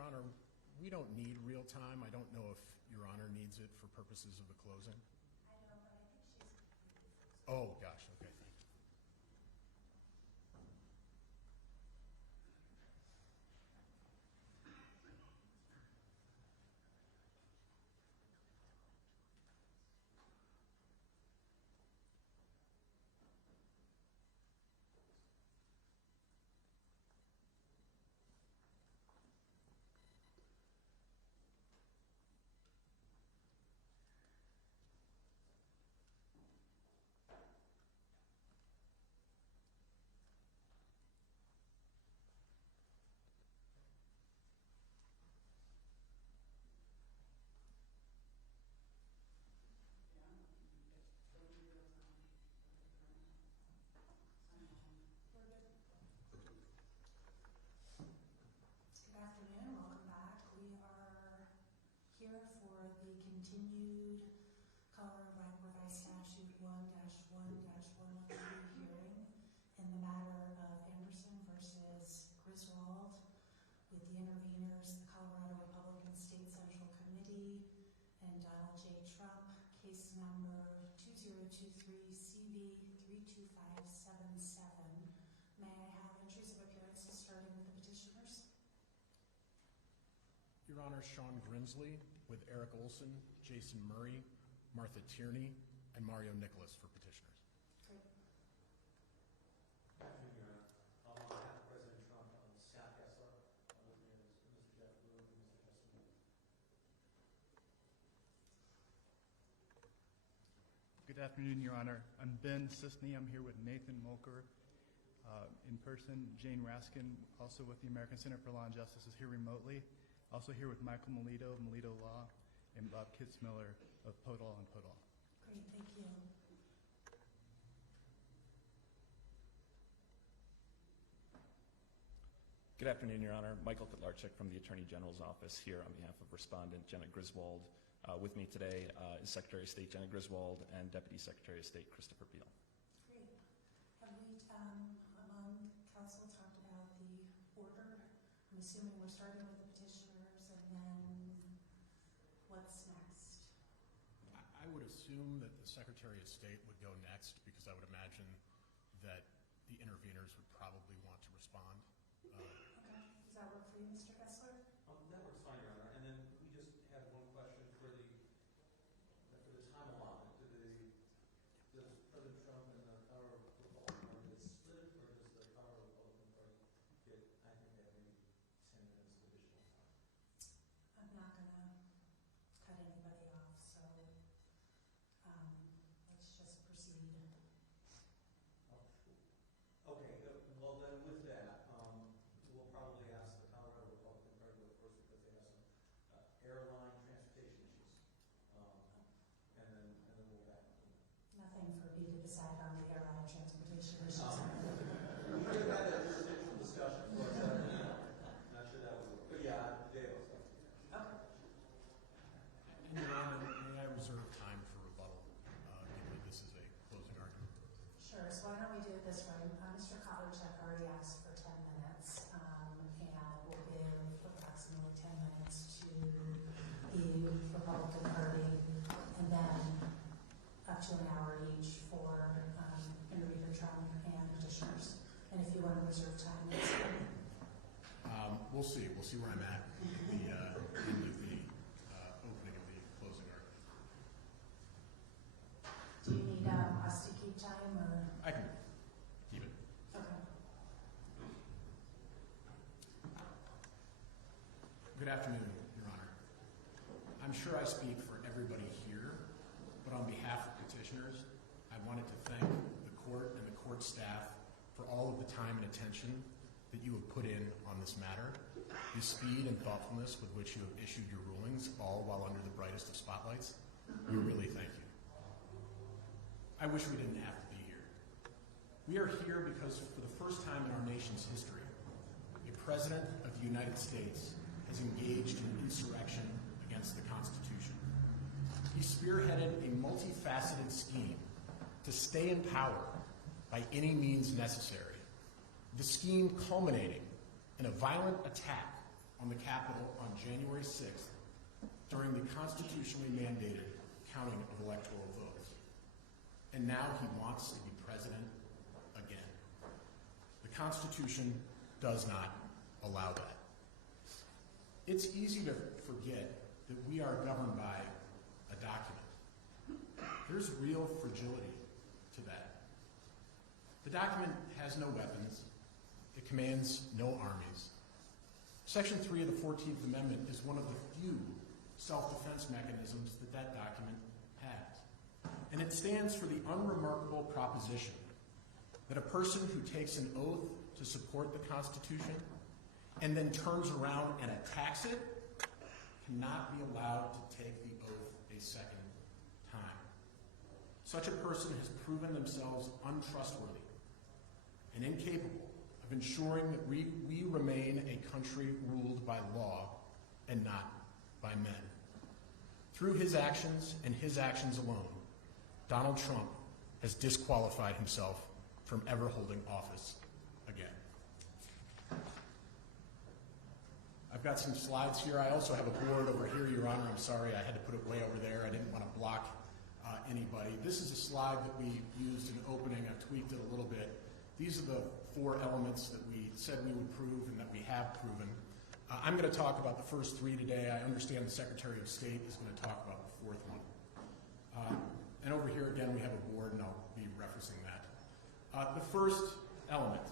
Your Honor, we don't need real time. I don't know if Your Honor needs it for purposes of the closing. I know, but I think she's... Oh, gosh, okay. Good afternoon, welcome back. We are here for the continued Colorado Revised Statute 1-1-103 hearing in the matter of Anderson versus Griswold with the interveners, the Colorado Republican State Central Committee, and Donald J. Trump, case number 2023-CV32577. May I have entries of appearances starting with the petitioners? Your Honor, Sean Grimsley with Eric Olson, Jason Murray, Martha Tierney, and Mario Nicholas for petitioners. Great. Good afternoon, Your Honor. On behalf of President Trump, Scott Kessler, with me is Mr. Jeff Bloom and Mr. Justin Moore. Good afternoon, Your Honor. I'm Ben Sisney. I'm here with Nathan Molker in person. Jane Raskin, also with the American Center for Law and Justice, is here remotely. Also here with Michael Melito of Melito Law and Bob Kitzmiller of Podol and Podol. Great, thank you. Good afternoon, Your Honor. Michael Kotlarczyk from the Attorney General's Office here on behalf of Respondent Jenna Griswold. With me today is Secretary of State Jenna Griswold and Deputy Secretary of State Christopher Beal. Great. Have we, among council, talked about the order? I'm assuming we're starting with the petitioners, and then what's next? I would assume that the Secretary of State would go next because I would imagine that the interveners would probably want to respond. Okay. Does that work for you, Mr. Kessler? That works fine, Your Honor. And then we just have one question for the time allotment. Does President Trump and the Colorado Republican Party get split, or does the Colorado Republican Party get, I think they have maybe 10 minutes of additional time? I'm not going to cut anybody off, so let's just proceed. Okay, well then with that, we'll probably ask the Colorado Republican Party to go first because they have some airline transportation issues. And then we'll back up. Nothing for me to decide on the airline transportation issues. We could have had that initial discussion, but not sure that would work. But yeah, Dale. Okay. And Your Honor, may I reserve time for rebuttal, given that this is a closing argument? Sure, so why don't we do it this way? Mr. Kotlarczyk already asked for 10 minutes, and we'll give approximately 10 minutes to the Republican Party, and then up to an hour each for intervener Trump and petitioners. And if you want to reserve time, that's fine. We'll see. We'll see where I'm at at the end of the opening of the closing argument. Do you need us to keep time, or? I can keep it. Okay. Good afternoon, Your Honor. I'm sure I speak for everybody here, but on behalf of petitioners, I wanted to thank the court and the court staff for all of the time and attention that you have put in on this matter, the speed and thoughtfulness with which you have issued your rulings, all while under the brightest of spotlights. We really thank you. I wish we didn't have to be here. We are here because for the first time in our nation's history, a president of the United States has engaged in insurrection against the Constitution. He spearheaded a multifaceted scheme to stay in power by any means necessary, the scheme culminating in a violent attack on the Capitol on January 6th during the constitutionally mandated counting of electoral votes. And now he wants to be president again. The Constitution does not allow that. It's easy to forget that we are governed by a document. There's real fragility to that. The document has no weapons. It commands no armies. Section 3 of the 14th Amendment is one of the few self-defense mechanisms that that document has. And it stands for the unremarkable proposition that a person who takes an oath to support the Constitution and then turns around and attacks it cannot be allowed to take the oath a second time. Such a person has proven themselves untrustworthy and incapable of ensuring that we remain a country ruled by law and not by men. Through his actions and his actions alone, Donald Trump has disqualified himself from ever holding office again. I've got some slides here. I also have a board over here, Your Honor. I'm sorry, I had to put it way over there. I didn't want to block anybody. This is a slide that we used in opening. I've tweaked it a little bit. These are the 4 elements that we said we would prove and that we have proven. I'm going to talk about the first 3 today. I understand the Secretary of State is going to talk about the 4th one. And over here again we have a board, and I'll be referencing that. The first element,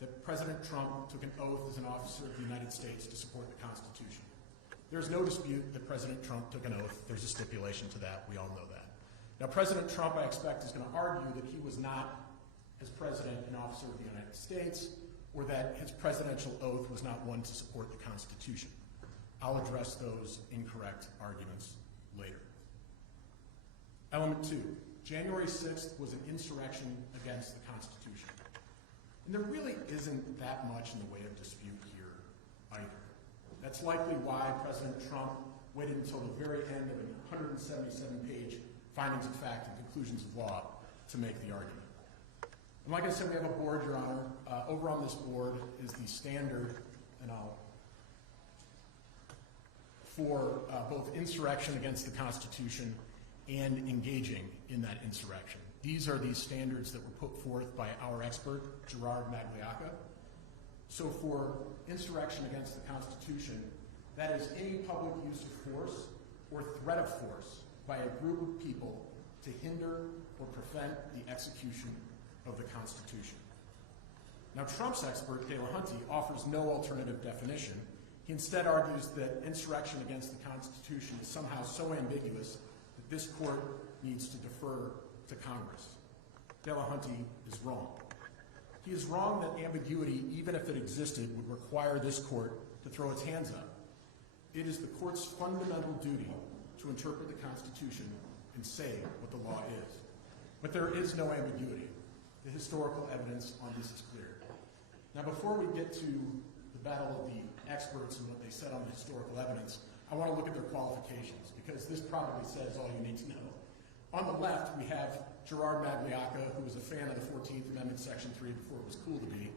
that President Trump took an oath as an officer of the United States to support the Constitution. There's no dispute that President Trump took an oath. There's a stipulation to that. We all know that. Now, President Trump, I expect, is going to argue that he was not, as president, an officer of the United States, or that his presidential oath was not one to support the Constitution. I'll address those incorrect arguments later. Element 2, January 6th was an insurrection against the Constitution. And there really isn't that much in the way of dispute here either. That's likely why President Trump waited until the very end of a 177-page findings of fact and conclusions of law to make the argument. And like I said, we have a board, Your Honor. Over on this board is the standard, and for both insurrection against the Constitution and engaging in that insurrection. These are the standards that were put forth by our expert, Gerard Magliocca. So for insurrection against the Constitution, that is any public use of force or threat of force by a group of people to hinder or prevent the execution of the Constitution. Now, Trump's expert, Delahanty, offers no alternative definition. He instead argues that insurrection against the Constitution is somehow so ambiguous that this court needs to defer to Congress. Delahanty is wrong. He is wrong that ambiguity, even if it existed, would require this court to throw its hands up. It is the court's fundamental duty to interpret the Constitution and say what the law is. But there is no ambiguity. The historical evidence on this is clear. Now, before we get to the battle of the experts and what they said on the historical evidence, I want to look at their qualifications, because this probably says all you need to know. On the left, we have Gerard Magliocca, who was a fan of the 14th Amendment, Section 3, before it was cool to be.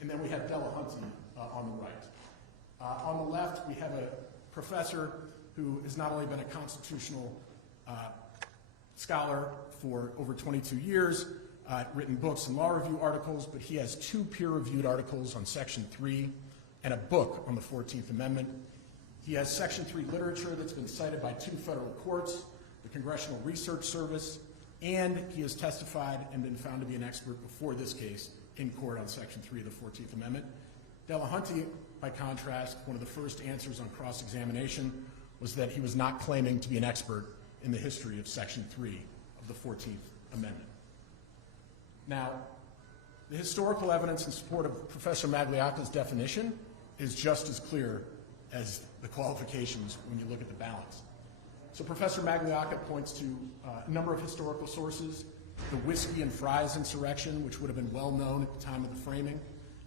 And then we have Delahanty on the right. On the left, we have a professor who has not only been a constitutional scholar for over 22 years, written books and law review articles, but he has 2 peer-reviewed articles on Section 3 and a book on the 14th Amendment. He has Section 3 literature that's been cited by 2 federal courts, the Congressional Research Service, and he has testified and been found to be an expert before this case in court on Section 3 of the 14th Amendment. Delahanty, by contrast, one of the first answers on cross-examination was that he was not claiming to be an expert in the history of Section 3 of the 14th Amendment. Now, the historical evidence in support of Professor Magliocca's definition is just as clear as the qualifications when you look at the balance. So Professor Magliocca points to a number of historical sources: the Whiskey and Fries insurrection, which would have been well known at the time of the framing,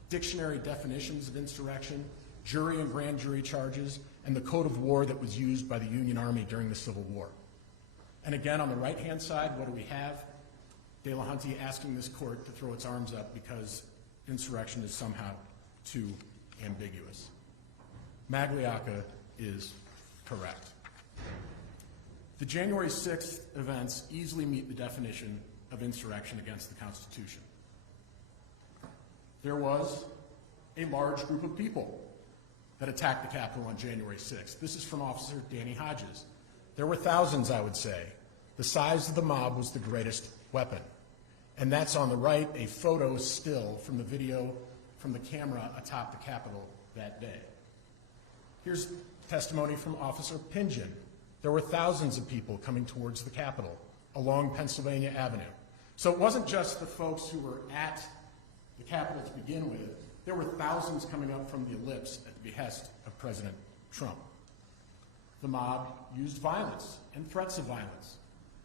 dictionary definitions of insurrection, jury and grand jury charges, and the code of war that was used by the Union Army during the Civil War. And again, on the right-hand side, what do we have? Delahanty asking this court to throw its arms up because insurrection is somehow too ambiguous. Magliocca is correct. The January 6th events easily meet the definition of insurrection against the Constitution. There was a large group of people that attacked the Capitol on January 6th. This is from Officer Danny Hodges. There were thousands, I would say. The size of the mob was the greatest weapon. And that's on the right, a photo still from the video from the camera atop the Capitol that day. Here's testimony from Officer Pingen. There were thousands of people coming towards the Capitol along Pennsylvania Avenue. So it wasn't just the folks who were at the Capitol to begin with. There were thousands coming up from the ellipse at the behest of President Trump. The mob used violence and threats of violence.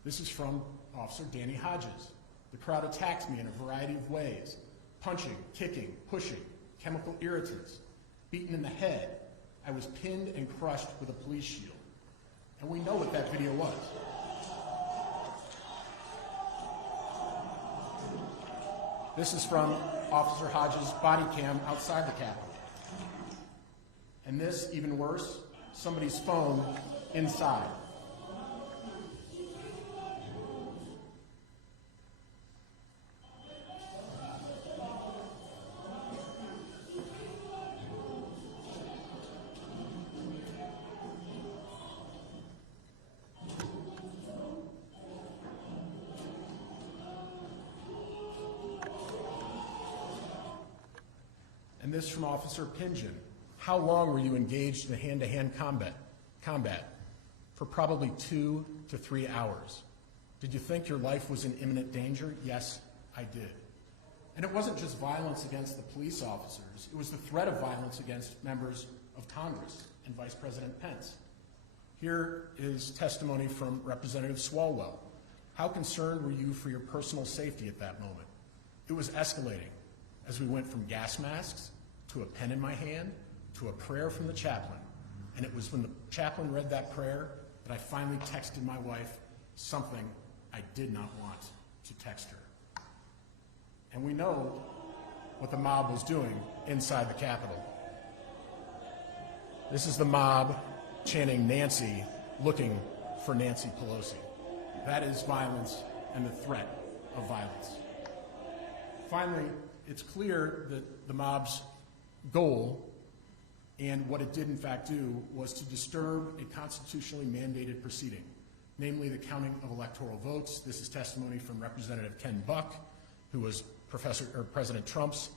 This is from Officer Danny Hodges. The crowd attacked me in a variety of ways: punching, kicking, pushing, chemical irritants, beaten in the head. I was pinned and crushed with a police shield. And we know what that video was. This is from Officer Hodges' body cam outside the Capitol. And this, even worse, somebody's phone inside. And this from Officer Pingen. How long were you engaged in hand-to-hand combat? For probably 2 to 3 hours. Did you think your life was in imminent danger? Yes, I did. And it wasn't just violence against the police officers. It was the threat of violence against members of Congress and Vice President Pence. Here is testimony from Representative Swalwell. How concerned were you for your personal safety at that moment? It was escalating as we went from gas masks to a pen in my hand to a prayer from the chaplain. And it was when the chaplain read that prayer that I finally texted my wife something I did not want to text her. And we know what the mob was doing inside the Capitol. This is the mob chanting Nancy, looking for Nancy Pelosi. That is violence and the threat of violence. Finally, it's clear that the mob's goal and what it did in fact do was to disturb a constitutionally mandated proceeding, namely the counting of electoral votes. This is testimony from Representative Ken Buck, who was President Trump's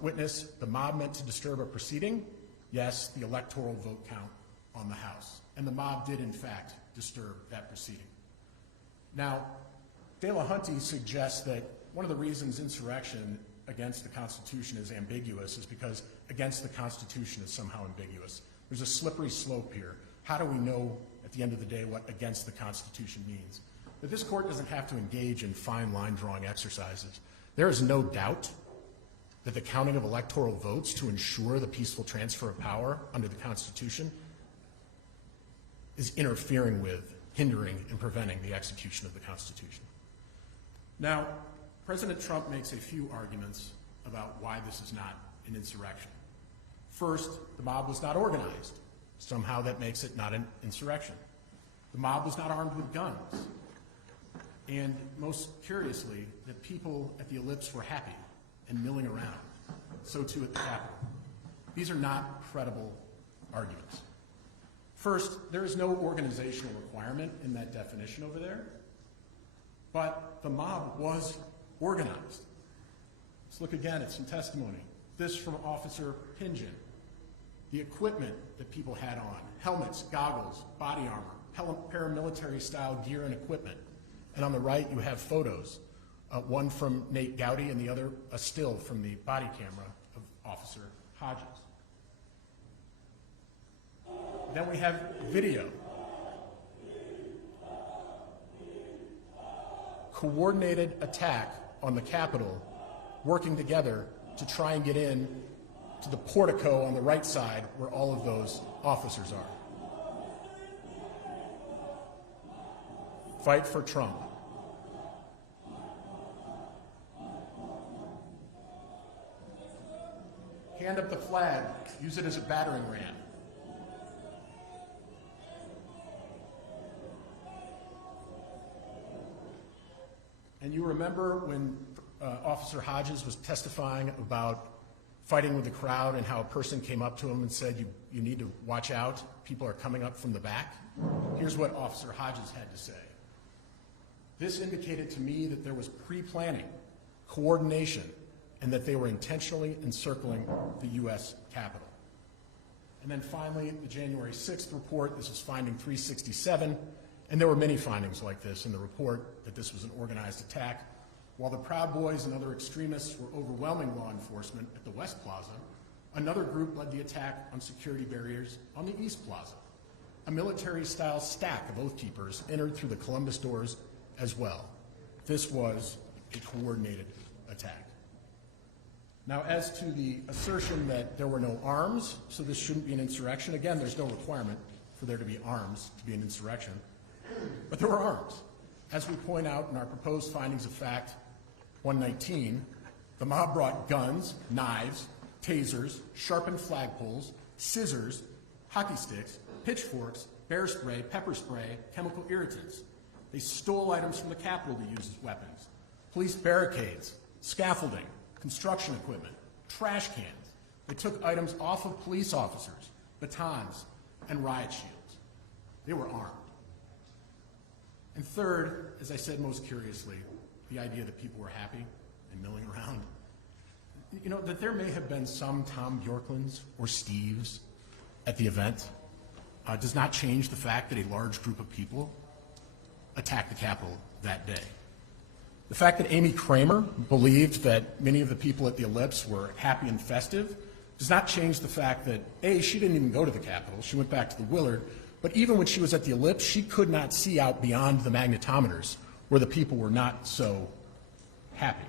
witness. The mob meant to disturb a proceeding. Yes, the electoral vote count on the House. And the mob did in fact disturb that proceeding. Now, Delahunty suggests that one of the reasons insurrection against the Constitution is ambiguous is because against the Constitution is somehow ambiguous. There's a slippery slope here. How do we know at the end of the day what against the Constitution means? But this court doesn't have to engage in fine line drawing exercises. There is no doubt that the counting of electoral votes to ensure the peaceful transfer of power under the Constitution is interfering with, hindering, and preventing the execution of the Constitution. Now, President Trump makes a few arguments about why this is not an insurrection. First, the mob was not organized. Somehow that makes it not an insurrection. The mob was not armed with guns. And most curiously, the people at the ellipse were happy and milling around. So too at the Capitol. These are not credible arguments. First, there is no organizational requirement in that definition over there, but the mob was organized. Let's look again at some testimony. This from Officer Pingen. The equipment that people had on: helmets, goggles, body armor, paramilitary-style gear and equipment. And on the right, you have photos, one from Nate Gowdy and the other a still from the body camera of Officer Hodges. Then we have video. Coordinated attack on the Capitol, working together to try and get in to the portico on the right side where all of those officers are. Fight for Trump. Hand up the flag. Use it as a battering ram. And you remember when Officer Hodges was testifying about fighting with the crowd and how a person came up to him and said, you need to watch out, people are coming up from the back? Here's what Officer Hodges had to say. This indicated to me that there was pre-planning, coordination, and that they were intentionally encircling the U.S. Capitol. And then finally, the January 6th report, this was finding 367, and there were many findings like this in the report, that this was an organized attack. While the Proud Boys and other extremists were overwhelming law enforcement at the West Plaza, another group led the attack on security barriers on the East Plaza. A military-style stack of Oath Keepers entered through the Columbus doors as well. This was a coordinated attack. Now, as to the assertion that there were no arms, so this shouldn't be an insurrection, again, there's no requirement for there to be arms to be an insurrection, but there were arms. As we point out in our proposed findings of fact 119, the mob brought guns, knives, tasers, sharpened flagpoles, scissors, hockey sticks, pitchforks, bear spray, pepper spray, chemical irritants. They stole items from the Capitol to use as weapons. Police barricades, scaffolding, construction equipment, trash cans. They took items off of police officers, batons, and riot shields. They were armed. And third, as I said most curiously, the idea that people were happy and milling around. You know, that there may have been some Tom Bjorklunds or Steves at the event does not change the fact that a large group of people attacked the Capitol that day. The fact that Amy Kramer believed that many of the people at the Ellipse were happy and festive does not change the fact that, A, she didn't even go to the Capitol. She went back to the Willard. But even when she was at the Ellipse, she could not see out beyond the magnetometers where the people were not so happy.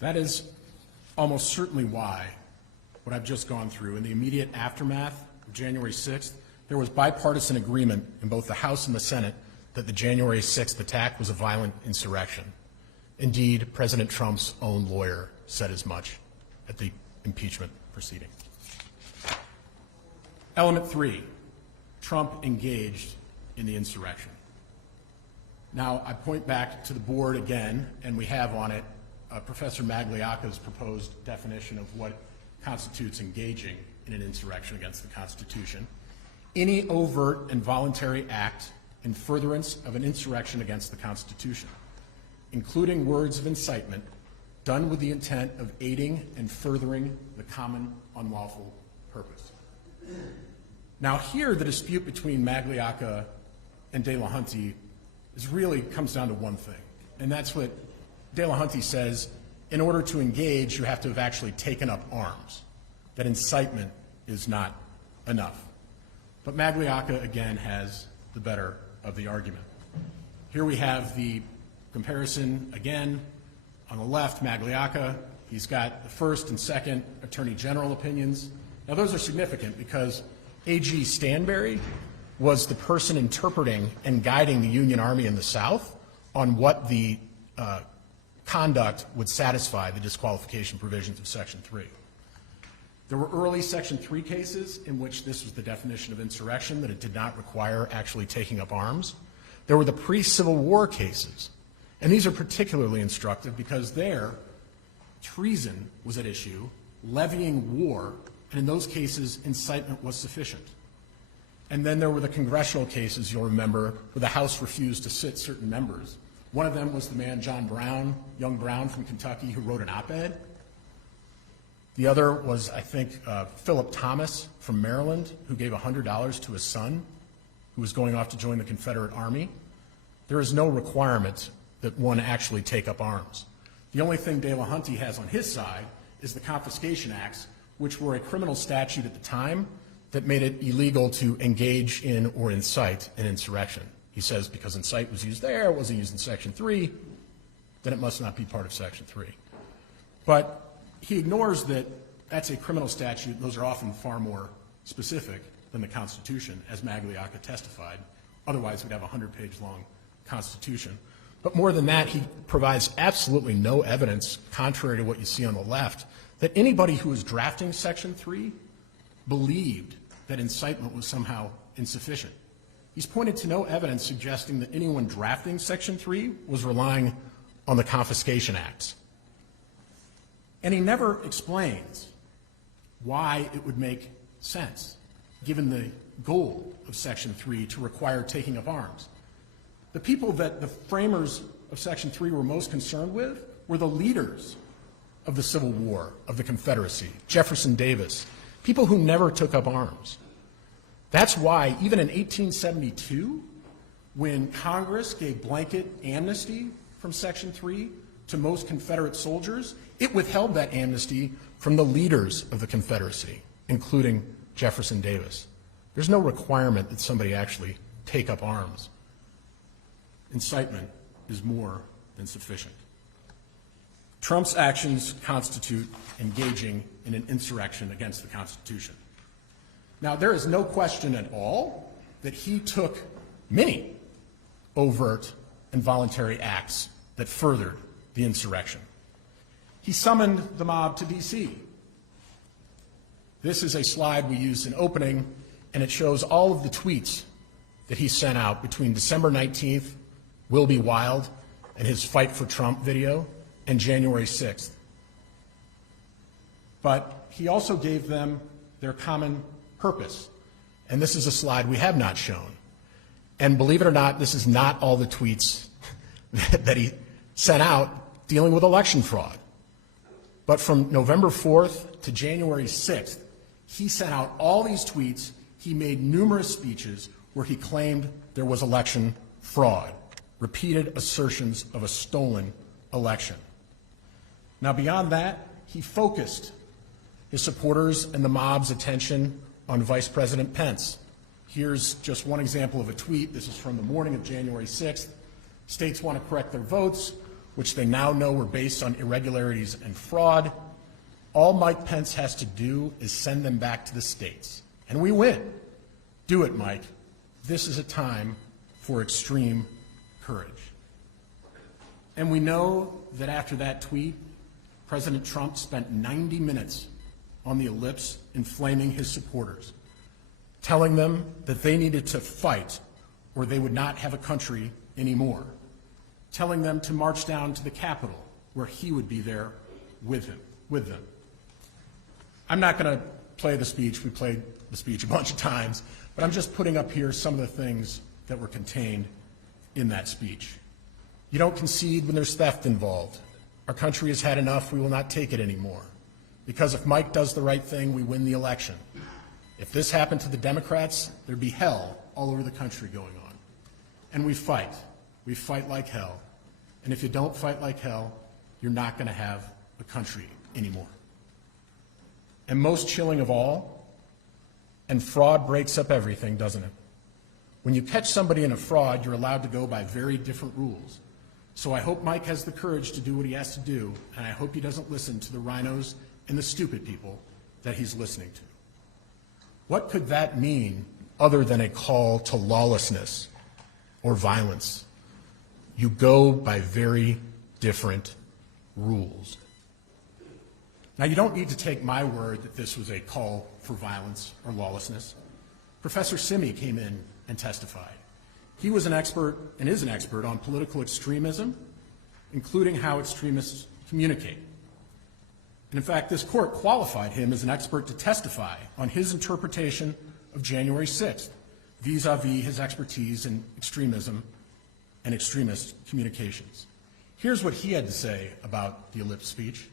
That is almost certainly why what I've just gone through, in the immediate aftermath of January 6th, there was bipartisan agreement in both the House and the Senate that the January 6th attack was a violent insurrection. Indeed, President Trump's own lawyer said as much at the impeachment proceeding. Element 3, Trump engaged in the insurrection. Now, I point back to the board again, and we have on it Professor Magliocca's proposed definition of what constitutes engaging in an insurrection against the Constitution. Any overt and voluntary act in furtherance of an insurrection against the Constitution, including words of incitement, done with the intent of aiding and furthering the common unlawful purpose. Now here, the dispute between Magliocca and De La Hunty really comes down to one thing, and that's what De La Hunty says: in order to engage, you have to have actually taken up arms. That incitement is not enough. But Magliocca, again, has the better of the argument. Here we have the comparison, again, on the left, Magliocca. He's got the first and second Attorney General opinions. Now, those are significant because A.G. Stanberry was the person interpreting and guiding the Union Army in the South on what the conduct would satisfy the disqualification provisions of Section 3. There were early Section 3 cases in which this was the definition of insurrection, that it did not require actually taking up arms. There were the pre-Civil War cases, and these are particularly instructive because there, treason was at issue, levying war, and in those cases, incitement was sufficient. And then there were the congressional cases, you'll remember, where the House refused to sit certain members. One of them was the man John Brown, young Brown from Kentucky, who wrote an op-ed. The other was, I think, Philip Thomas from Maryland, who gave $100 to his son, who was going off to join the Confederate Army. There is no requirement that one actually take up arms. The only thing Delahunty has on his side is the Confiscation Acts, which were a criminal statute at the time that made it illegal to engage in or incite an insurrection. He says because incite was used there, it wasn't used in Section 3, then it must not be part of Section 3. But he ignores that that's a criminal statute, and those are often far more specific than the Constitution, as Magliocca testified. Otherwise, we'd have a 100-page long Constitution. But more than that, he provides absolutely no evidence, contrary to what you see on the left, that anybody who was drafting Section 3 believed that incitement was somehow insufficient. He's pointed to no evidence suggesting that anyone drafting Section 3 was relying on the Confiscation Acts. And he never explains why it would make sense, given the goal of Section 3 to require taking of arms. The people that the framers of Section 3 were most concerned with were the leaders of the Civil War, of the Confederacy, Jefferson Davis, people who never took up arms. That's why, even in 1872, when Congress gave blanket amnesty from Section 3 to most Confederate soldiers, it withheld that amnesty from the leaders of the Confederacy, including Jefferson Davis. There's no requirement that somebody actually take up arms. Incitement is more than sufficient. Trump's actions constitute engaging in an insurrection against the Constitution. Now, there is no question at all that he took many overt and voluntary acts that furthered the insurrection. He summoned the mob to D.C. This is a slide we used in opening, and it shows all of the tweets that he sent out between December 19th, Will Be Wild, and his Fight for Trump video, and January 6th. But he also gave them their common purpose. And this is a slide we have not shown. And believe it or not, this is not all the tweets that he sent out dealing with election fraud. But from November 4th to January 6th, he sent out all these tweets. He made numerous speeches where he claimed there was election fraud, repeated assertions of a stolen election. Now, beyond that, he focused his supporters and the mob's attention on Vice President Pence. Here's just one example of a tweet. This is from the morning of January 6th. States want to correct their votes, which they now know were based on irregularities and fraud. All Mike Pence has to do is send them back to the states, and we win. Do it, Mike. This is a time for extreme courage. And we know that after that tweet, President Trump spent 90 minutes on the ellipse inflaming his supporters, telling them that they needed to fight or they would not have a country anymore, telling them to march down to the Capitol where he would be there with them. I'm not going to play the speech. We played the speech a bunch of times, but I'm just putting up here some of the things that were contained in that speech. You don't concede when there's theft involved. Our country has had enough. We will not take it anymore. Because if Mike does the right thing, we win the election. If this happened to the Democrats, there'd be hell all over the country going on. And we fight. We fight like hell. And if you don't fight like hell, you're not going to have a country anymore. And most chilling of all, and fraud breaks up everything, doesn't it? When you catch somebody in a fraud, you're allowed to go by very different rules. So I hope Mike has the courage to do what he has to do, and I hope he doesn't listen to the rhinos and the stupid people that he's listening to. What could that mean other than a call to lawlessness or violence? You go by very different rules. Now, you don't need to take my word that this was a call for violence or lawlessness. Professor Simi came in and testified. He was an expert and is an expert on political extremism, including how extremists communicate. And in fact, this court qualified him as an expert to testify on his interpretation of January 6th, vis-a-vis his expertise in extremism and extremist communications. Here's what he had to say about the ellipse speech.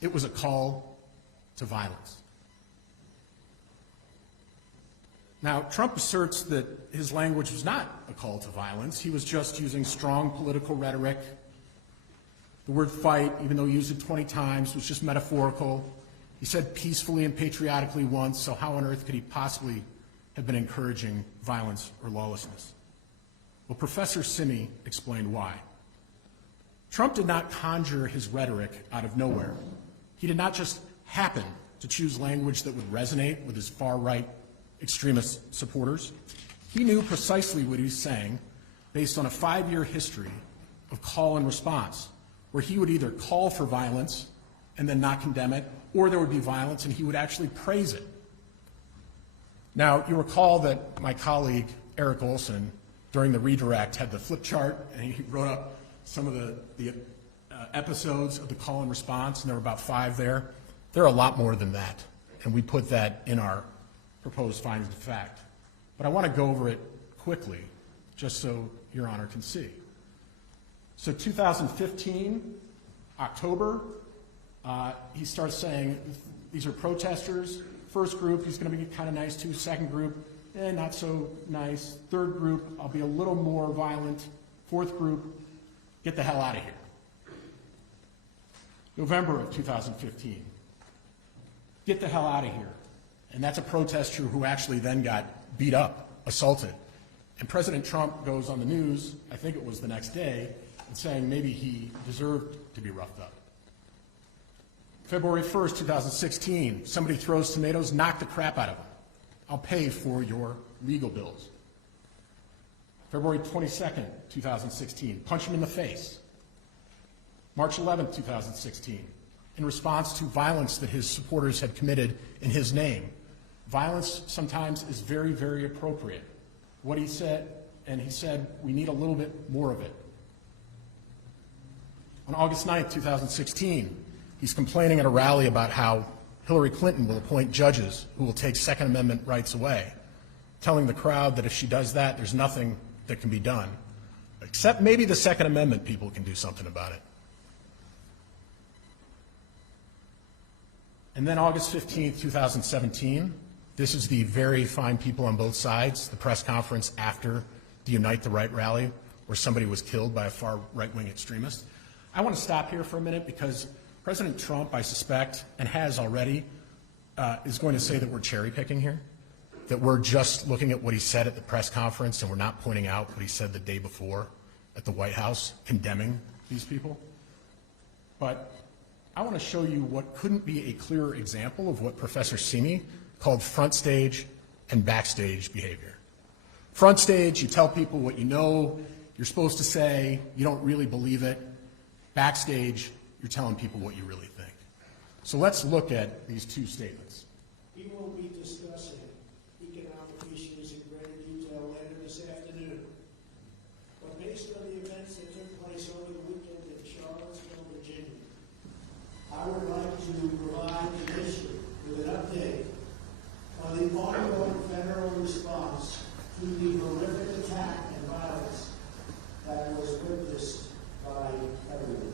It was a call to violence. Now, Trump asserts that his language was not a call to violence. He was just using strong political rhetoric. The word fight, even though he used it 20 times, was just metaphorical. He said peacefully and patriotically once, so how on earth could he possibly have been encouraging violence or lawlessness? Well, Professor Simi explained why. Trump did not conjure his rhetoric out of nowhere. He did not just happen to choose language that would resonate with his far-right extremist supporters. He knew precisely what he was saying based on a 5-year history of call and response, where he would either call for violence and then not condemn it, or there would be violence and he would actually praise it. Now, you recall that my colleague, Eric Olson, during the redirect had the flip chart, and he wrote up some of the episodes of the call and response, and there were about 5 there. There are a lot more than that, and we put that in our proposed findings of fact. But I want to go over it quickly, just so Your Honor can see. So 2015, October, he starts saying, these are protesters. First group, he's going to be kind of nice to. Second group, not so nice. Third group, I'll be a little more violent. Fourth group, get the hell out of here. November of 2015, get the hell out of here. And that's a protester who actually then got beat up, assaulted. And President Trump goes on the news, I think it was the next day, and saying maybe he deserved to be roughed up. February 1st, 2016, somebody throws tomatoes, knock the crap out of them. I'll pay for your legal bills. February 22nd, 2016, punch him in the face. March 11th, 2016, in response to violence that his supporters had committed in his name. Violence sometimes is very, very appropriate. What he said, and he said, we need a little bit more of it. On August 9th, 2016, he's complaining at a rally about how Hillary Clinton will appoint judges who will take Second Amendment rights away, telling the crowd that if she does that, there's nothing that can be done, except maybe the Second Amendment people can do something about it. And then August 15th, 2017, this is the very fine people on both sides, the press conference after the Unite the Right rally, where somebody was killed by a far right-wing extremist. I want to stop here for a minute because President Trump, I suspect, and has already, is going to say that we're cherry-picking here, that we're just looking at what he said at the press conference and we're not pointing out what he said the day before at the White House, condemning these people. But I want to show you what couldn't be a clearer example of what Professor Simi called front stage and backstage behavior. Front stage, you tell people what you know, you're supposed to say, you don't really believe it. Backstage, you're telling people what you really think. So let's look at these two statements. We will be discussing economic issues in greater detail later this afternoon. But based on the events that took place over the weekend in Charlottesville, Virginia, I would like to provide the issue with an update on the ongoing federal response to the horrific attack and violence that was witnessed by everyone.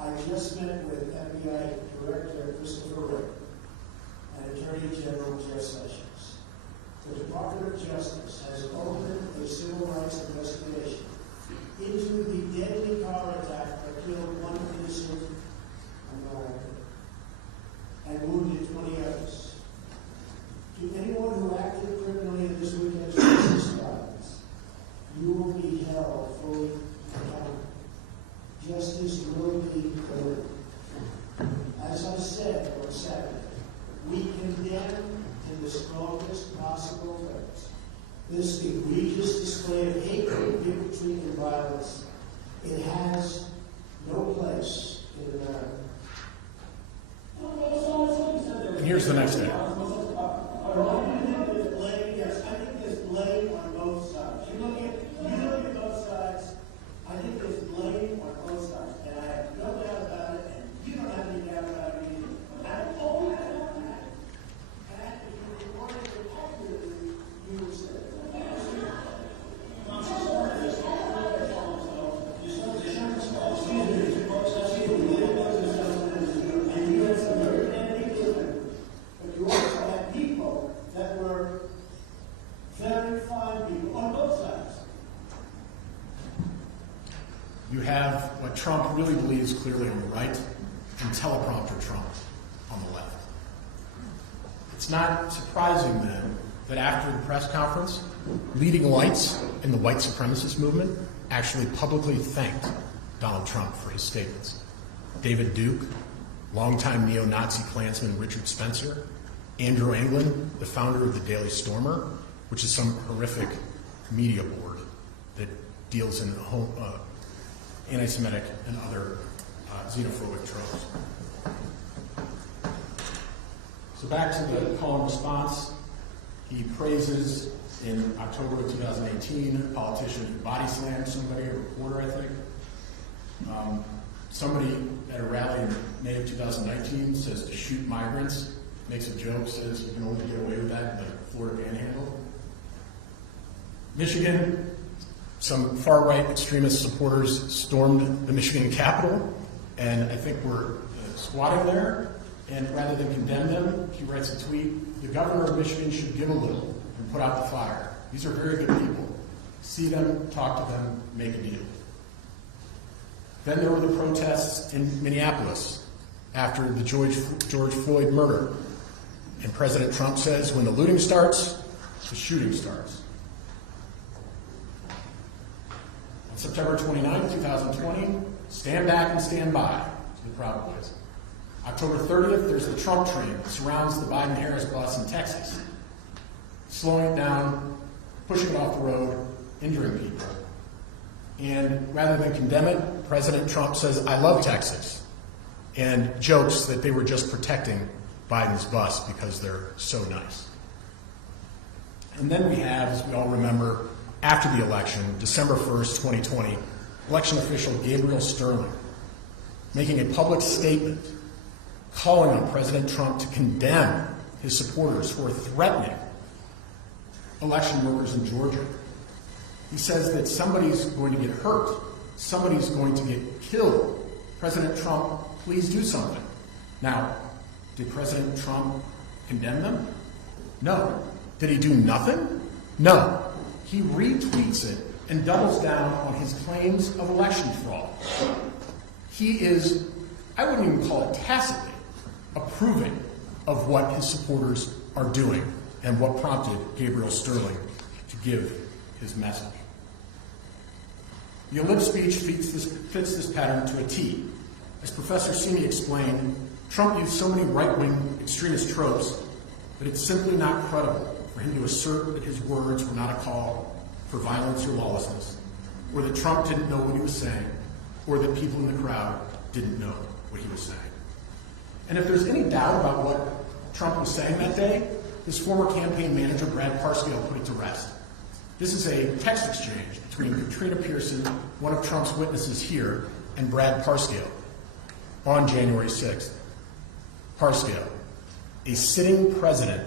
I just met with FBI Director Christopher Wray and Attorney General Jeff Sessions. The Department of Justice has opened a civil rights investigation into the deadly car attack that killed one innocent American and wounded 20 others. To anyone who acted criminally in this weekend's racist violence, you will be held fully accountable. Justice will be delivered. As I said on Saturday, we condemn in the strongest possible terms this egregious display of hatred, bigotry, and violence. It has no place in America. And here's the next step. Yes, I think there's blame on both sides. You look at both sides. I think there's blame on both sides, and I have no doubt about it, and you don't have any doubt about it either. And if you reported it accurately, you would say. can't find people on both sides. You have what Trump really believes clearly on the right, and teleprompter Trump on the left. It's not surprising then that after the press conference, leading lights in the white supremacist movement actually publicly thanked Donald Trump for his statements. David Duke, longtime neo-Nazi Klansman Richard Spencer, Andrew Anglin, the founder of the Daily Stormer, which is some horrific media board that deals in anti-Semitic and other xenophobic tropes. So back to the call and response. He praises in October of 2018 a politician who body slammed somebody, a reporter, I think. Somebody at a rally in May of 2019 says to shoot migrants, makes a joke, says you can only get away with that in the Florida Panhandle. Michigan, some far-right extremist supporters stormed the Michigan Capitol, and I think were squatting there. And rather than condemn them, he writes a tweet, "The governor of Michigan should give a little and put out the fire. These are very good people. See them, talk to them, make a deal." Then there were the protests in Minneapolis after the George Floyd murder. And President Trump says, when the looting starts, the shooting starts. On September 29, 2020, stand back and stand by, is the crowd plays. October 30th, there's the Trump train that surrounds the Biden-Harris bus in Texas, slowing it down, pushing it off the road, injuring people. And rather than condemn it, President Trump says, "I love Texas," and jokes that they were just protecting Biden's bus because they're so nice. And then we have, as we all remember, after the election, December 1st, 2020, election official Gabriel Sterling making a public statement calling on President Trump to condemn his supporters who are threatening election workers in Georgia. He says that somebody's going to get hurt, somebody's going to get killed. President Trump, please do something. Now, did President Trump condemn them? No. Did he do nothing? No. He retweets it and doubles down on his claims of election fraud. He is, I wouldn't even call it tacitly, approving of what his supporters are doing and what prompted Gabriel Sterling to give his message. The Olymp speech fits this pattern to a T. As Professor Simi explained, Trump used so many right-wing extremist tropes that it's simply not credible for him to assert that his words were not a call for violence or lawlessness, or that Trump didn't know what he was saying, or that people in the crowd didn't know what he was saying. And if there's any doubt about what Trump was saying that day, his former campaign manager, Brad Parscale, put it to rest. This is a text exchange between Katrina Pearson, one of Trump's witnesses here, and Brad Parscale on January 6th. Parscale, a sitting president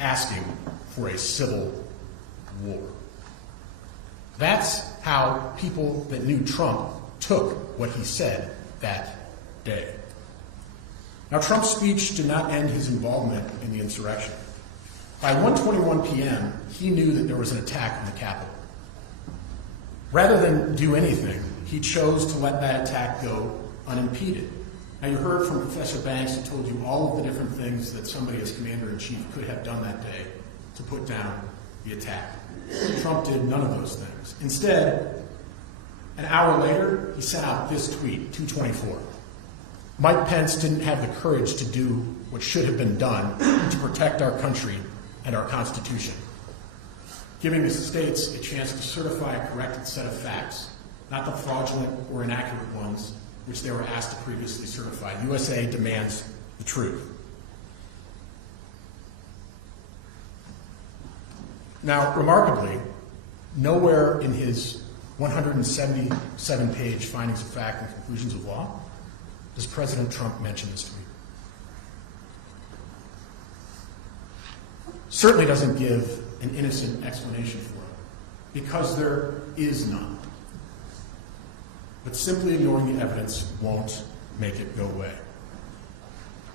asking for a civil war. That's how people that knew Trump took what he said that day. Now, Trump's speech did not end his involvement in the insurrection. By 1:21 p.m., he knew that there was an attack on the Capitol. Rather than do anything, he chose to let that attack go unimpeded. Now, you heard from Professor Banks, who told you all of the different things that somebody as commander-in-chief could have done that day to put down the attack. Trump did none of those things. Instead, an hour later, he sent out this tweet, 2:24. Mike Pence didn't have the courage to do what should have been done to protect our country and our Constitution, giving the states a chance to certify a corrected set of facts, not the fraudulent or inaccurate ones which they were asked to previously certify. USA demands the truth. Now, remarkably, nowhere in his 177-page findings of fact and conclusions of law does President Trump mention this tweet. Certainly doesn't give an innocent explanation for it, because there is none. But simply ignoring the evidence won't make it go away.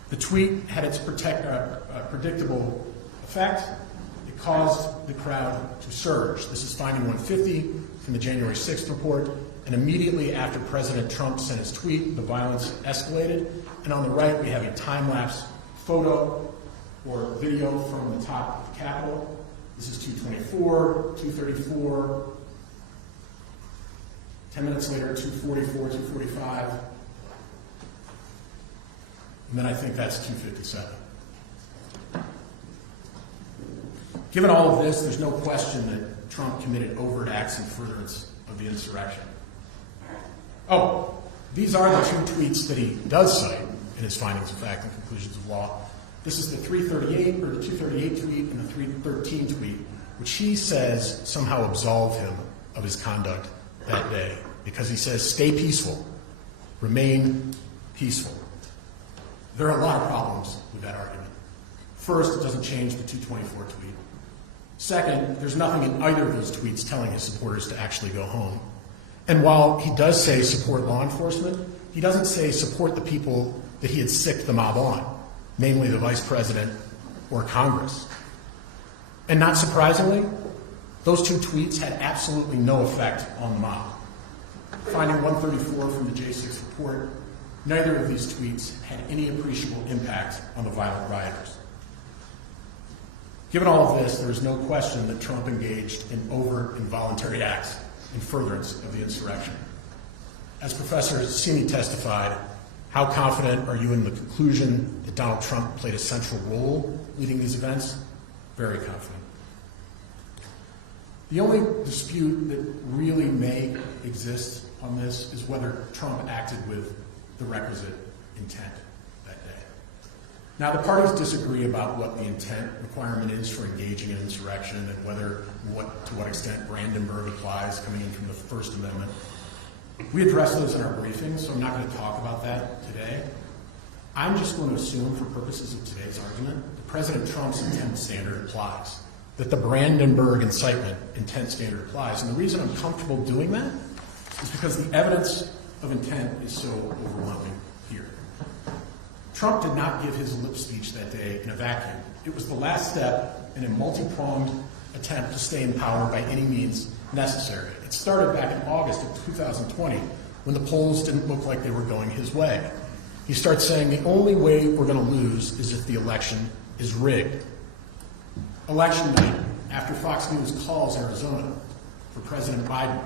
The tweet had its predictable effect. It caused the crowd to surge. This is finding 150 from the January 6th report. And immediately after President Trump sent his tweet, the violence escalated. And on the right, we have a time-lapse photo or video from the top of the Capitol. This is 2:24, 2:34. 10 minutes later, 2:44, 2:45. And then I think that's 2:57. Given all of this, there's no question that Trump committed overt acts in furtherance of the insurrection. Oh, these are the two tweets that he does cite in his findings of fact and conclusions of law. This is the 338 or the 238 tweet and the 313 tweet, which he says somehow absolve him of his conduct that day because he says, stay peaceful, remain peaceful. There are a lot of problems with that argument. First, it doesn't change the 224 tweet. Second, there's nothing in either of those tweets telling his supporters to actually go home. And while he does say support law enforcement, he doesn't say support the people that he had sicked the mob on, namely the vice president or Congress. And not surprisingly, those two tweets had absolutely no effect on the mob. Finding 134 from the J6 report, neither of these tweets had any appreciable impact on the violent rioters. Given all of this, there is no question that Trump engaged in overt involuntary acts in furtherance of the insurrection. As Professor Sini testified, how confident are you in the conclusion that Donald Trump played a central role leading these events? Very confident. The only dispute that really may exist on this is whether Trump acted with the requisite intent that day. Now, the parties disagree about what the intent requirement is for engaging in insurrection and to what extent Brandenburg applies coming in from the First Amendment. We addressed those in our briefing, so I'm not going to talk about that today. I'm just going to assume, for purposes of today's argument, that President Trump's intent standard applies, that the Brandenburg incitement intent standard applies. And the reason I'm comfortable doing that is because the evidence of intent is so overwhelming here. Trump did not give his lip speech that day in a vacuum. It was the last step in a multi-pronged attempt to stay in power by any means necessary. It started back in August of 2020 when the polls didn't look like they were going his way. He starts saying the only way we're going to lose is if the election is rigged. Election night, after Fox News calls Arizona for President Biden,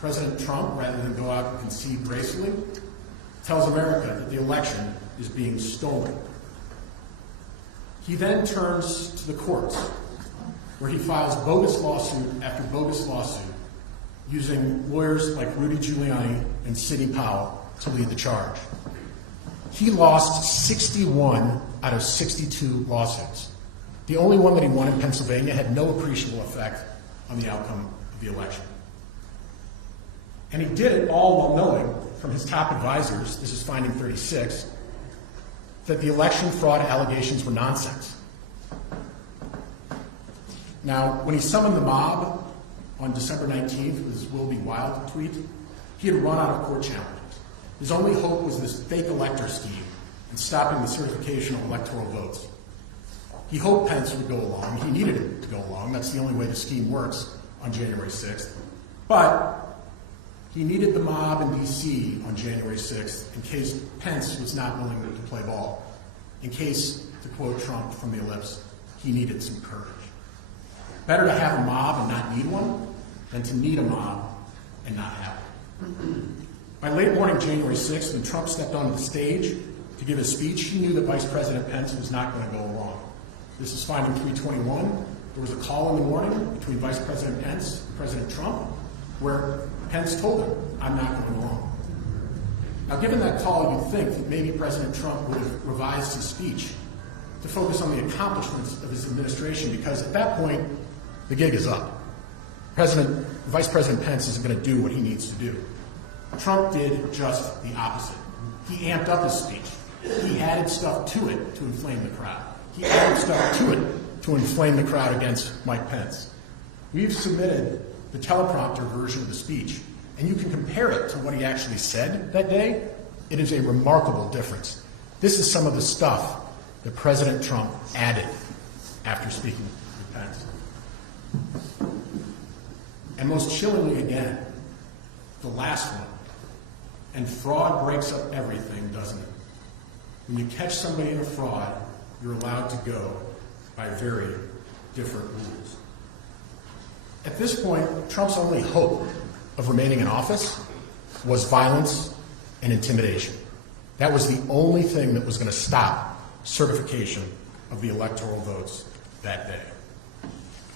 President Trump, rather than go out and concede gracefully, tells America that the election is being stolen. He then turns to the courts, where he files bogus lawsuit after bogus lawsuit, using lawyers like Rudy Giuliani and Sidney Powell to lead the charge. He lost 61 out of 62 lawsuits. The only one that he won in Pennsylvania had no appreciable effect on the outcome of the election. And he did it all while knowing from his top advisors, this is finding 36, that the election fraud allegations were nonsense. Now, when he summoned the mob on December 19th with his Will Be Wild tweet, he had run out of court challenges. His only hope was this fake elector scheme and stopping the certification of electoral votes. He hoped Pence would go along. He needed him to go along. That's the only way the scheme works on January 6th. But he needed the mob in D.C. on January 6th in case Pence was not willing to play ball. In case, to quote Trump from the ellipse, he needed some courage. Better to have a mob and not need one than to need a mob and not have one. By late morning January 6th, when Trump stepped onto the stage to give his speech, he knew that Vice President Pence was not going to go along. This is finding 321. There was a call in the morning between Vice President Pence and President Trump where Pence told him, I'm not going along. Now, given that call, you'd think that maybe President Trump would have revised his speech to focus on the accomplishments of his administration, because at that point, the gig is up. Vice President Pence isn't going to do what he needs to do. Trump did just the opposite. He amped up his speech. He added stuff to it to inflame the crowd. He added stuff to it to inflame the crowd against Mike Pence. We've submitted the teleprompter version of the speech, and you can compare it to what he actually said that day. It is a remarkable difference. This is some of the stuff that President Trump added after speaking with Pence. And most chillingly again, the last one. And fraud breaks up everything, doesn't it? When you catch somebody in a fraud, you're allowed to go by very different rules. At this point, Trump's only hope of remaining in office was violence and intimidation. That was the only thing that was going to stop certification of the electoral votes that day.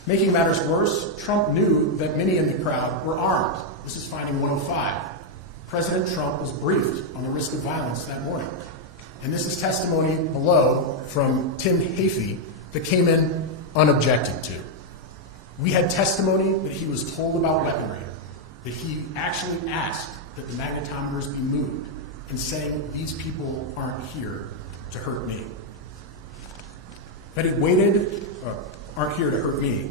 Making matters worse, Trump knew that many in the crowd were armed. This is finding 105. President Trump was briefed on the risk of violence that morning. And this is testimony below from Tim Hafey that came in unobjected to. We had testimony that he was told about weaponry, that he actually asked that the magnetometers be moved, and saying, these people aren't here to hurt me. That he waited, aren't here to hurt me.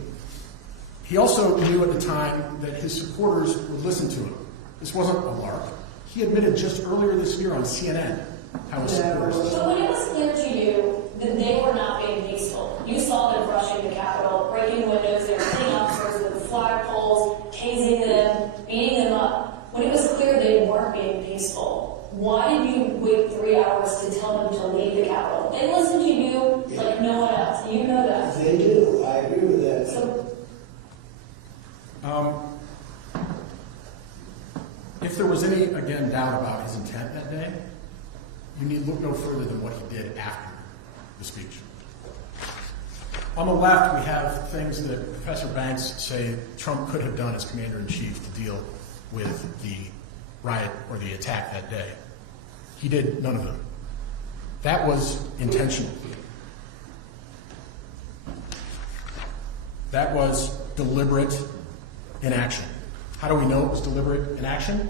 He also knew at the time that his supporters would listen to him. This wasn't a lark. He admitted just earlier this year on CNN how his supporters... But when it was clear to you that they were not being peaceful, you saw them rushing the Capitol, breaking windows, they were hitting officers with flagpoles, tasing them, beating them up. When it was clear they weren't being peaceful, why did you wait 3 hours to tell them to leave the Capitol? They listen to you like no one else. You know that. They do. I agree with that. So, if there was any, again, doubt about his intent that day, you need look no further than what he did after the speech. On the left, we have things that Professor Banks say Trump could have done as commander-in-chief to deal with the riot or the attack that day. He did none of them. That was intentional. That was deliberate inaction. How do we know it was deliberate inaction?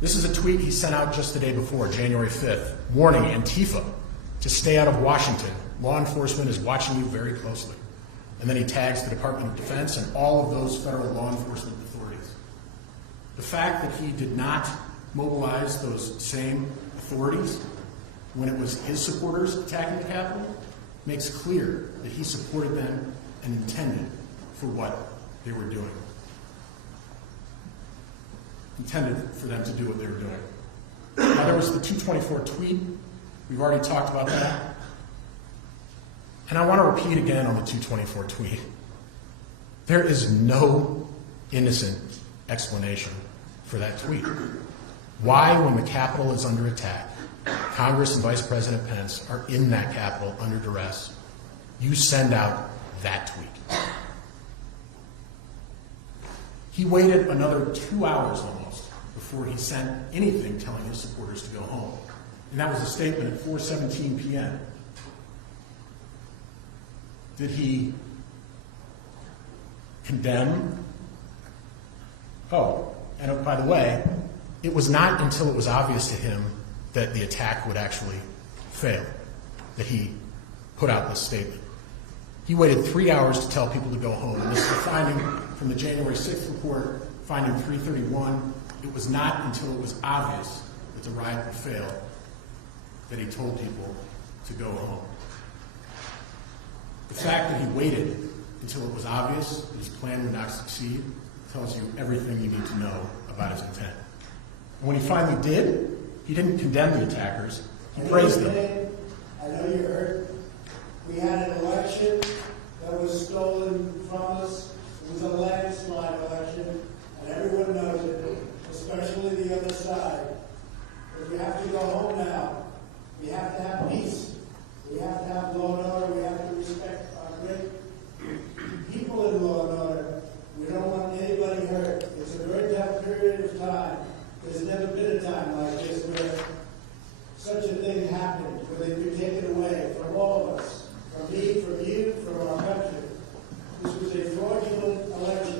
This is a tweet he sent out just the day before, January 5th, warning Antifa to stay out of Washington. Law enforcement is watching you very closely. And then he tags the Department of Defense and all of those federal law enforcement authorities. The fact that he did not mobilize those same authorities when it was his supporters attacking the Capitol makes clear that he supported them and intended for what they were doing. Intended for them to do what they were doing. Now, there was the 224 tweet. We've already talked about that. And I want to repeat again on the 224 tweet. There is no innocent explanation for that tweet. Why, when the Capitol is under attack, Congress and Vice President Pence are in that Capitol under duress, you send out that tweet? He waited another 2 hours almost before he sent anything telling his supporters to go home. And that was a statement at 4:17 p.m. Did he condemn? Oh, and by the way, it was not until it was obvious to him that the attack would actually fail that he put out this statement. He waited 3 hours to tell people to go home. And this is a finding from the January 6th report, finding 331. It was not until it was obvious that the riot would fail that he told people to go home. The fact that he waited until it was obvious that his plan would not succeed tells you everything you need to know about his intent. And when he finally did, he didn't condemn the attackers, he praised them. I know you heard. We had an election that was stolen from us. It was a landslide election, and everyone knows it, especially the other side. But we have to go home now. We have to have peace. We have to have law and order. We have to respect our great people in law and order. We don't want anybody hurt. It's a very tough period of time. There's never been a time like this where such a thing happened, where they could take it away from all of us, from me, from you, from our country. This was a fraudulent election,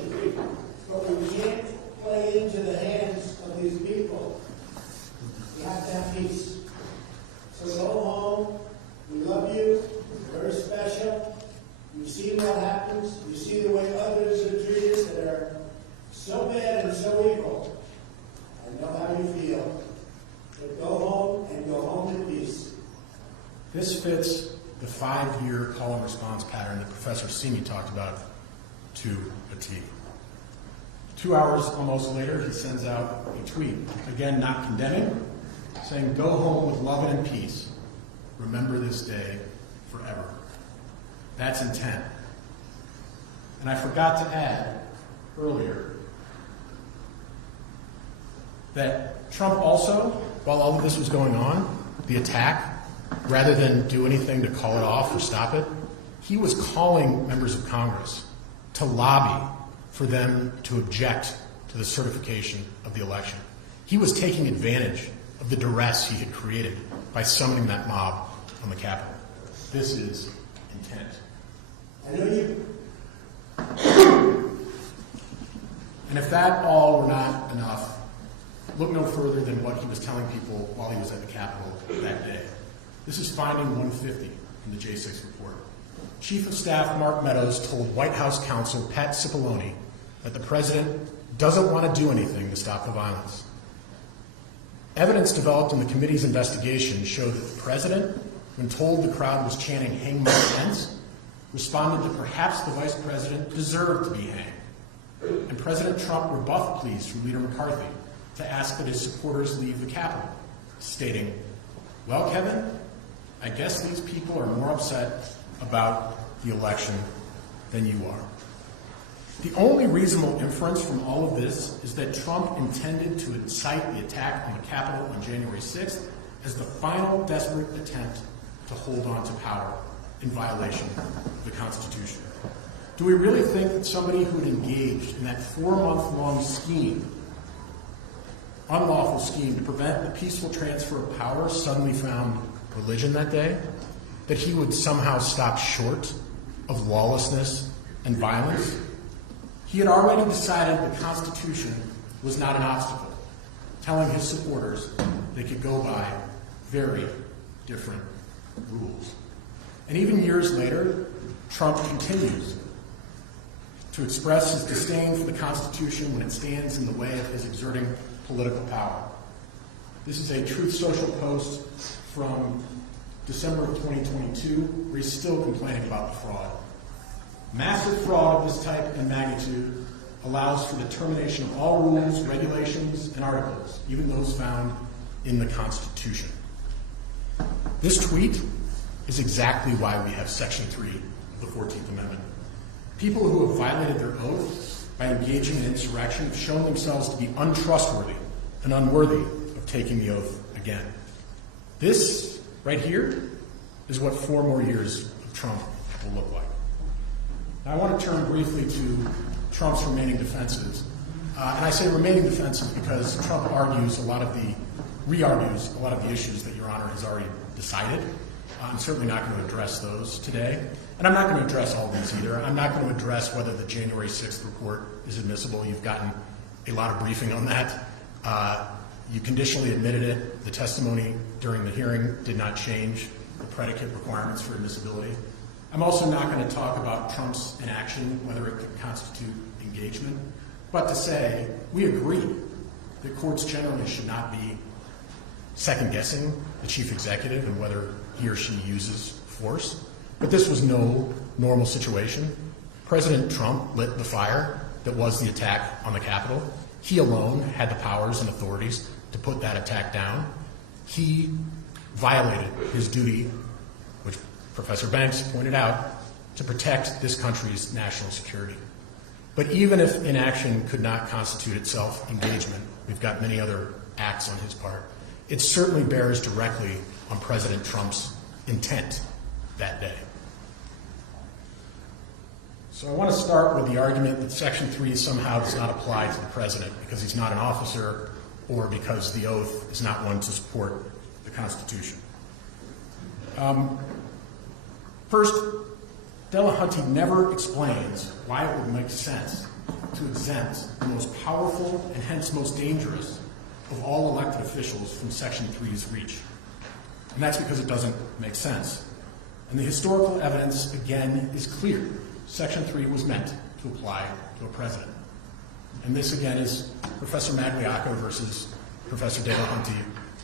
but we can't play into the hands of these people. We have to have peace. So go home. We love you. You're very special. You've seen what happens. You see the way others are treated that are so bad and so evil. I know how you feel. But go home and go home in peace. This fits the 5-year call and response pattern that Professor Simi talked about to a T. 2 hours almost later, he sends out a tweet, again not condemning, saying, "Go home with love and peace. Remember this day forever." That's intent. And I forgot to add earlier that Trump also, while all of this was going on, the attack, rather than do anything to call it off or stop it, he was calling members of Congress to lobby for them to object to the certification of the election. He was taking advantage of the duress he had created by summoning that mob on the Capitol. This is intent. I know you. And if that all were not enough, look no further than what he was telling people while he was at the Capitol that day. This is finding 150 in the J6 report. Chief of Staff Mark Meadows told White House counsel Pat Cipollone that the president doesn't want to do anything to stop the violence. Evidence developed in the committee's investigation showed that the president, when told the crowd was chanting "Hang Mike Pence," responded that perhaps the vice president deserved to be hanged. And President Trump rebuffed pleas from Leader McCarthy to ask that his supporters leave the Capitol, stating, "Well, Kevin, I guess these people are more upset about the election than you are." The only reasonable inference from all of this is that Trump intended to incite the attack on the Capitol on January 6th as the final desperate attempt to hold on to power in violation of the Constitution. Do we really think that somebody who had engaged in that 4-month-long scheme, unlawful scheme to prevent the peaceful transfer of power, suddenly found religion that day? That he would somehow stop short of lawlessness and violence? He had already decided the Constitution was not an obstacle, telling his supporters they could go by very different rules. And even years later, Trump continues to express his disdain for the Constitution when it stands in the way of his exerting political power. This is a Truth Social post from December of 2022, where he's still complaining about the fraud. "Massive fraud of this type and magnitude allows for the termination of all rules, regulations, and articles, even those found in the Constitution." This tweet is exactly why we have Section 3 of the 14th Amendment. People who have violated their oath by engaging in insurrection have shown themselves to be untrustworthy and unworthy of taking the oath again. This right here is what 4 more years of Trump will look like. Now, I want to turn briefly to Trump's remaining defenses. And I say remaining defenses because Trump re-argues a lot of the issues that Your Honor has already decided. I'm certainly not going to address those today. And I'm not going to address all these either. I'm not going to address whether the January 6th report is admissible. You've gotten a lot of briefing on that. You conditionally admitted it. The testimony during the hearing did not change the predicate requirements for admissibility. I'm also not going to talk about Trump's inaction, whether it could constitute engagement, but to say we agree that courts generally should not be second-guessing the chief executive and whether he or she uses force. But this was no normal situation. President Trump lit the fire that was the attack on the Capitol. He alone had the powers and authorities to put that attack down. He violated his duty, which Professor Banks pointed out, to protect this country's national security. But even if inaction could not constitute itself engagement, we've got many other acts on his part, it certainly bears directly on President Trump's intent that day. So I want to start with the argument that Section 3 somehow does not apply to the president because he's not an officer or because the oath is not one to support the Constitution. First, Delahunty never explains why it would make sense to exempt the most powerful and hence most dangerous of all elected officials from Section 3's reach. And that's because it doesn't make sense. And the historical evidence, again, is clear. Section 3 was meant to apply to a president. And this, again, is Professor Magliacco versus Professor Delahunty.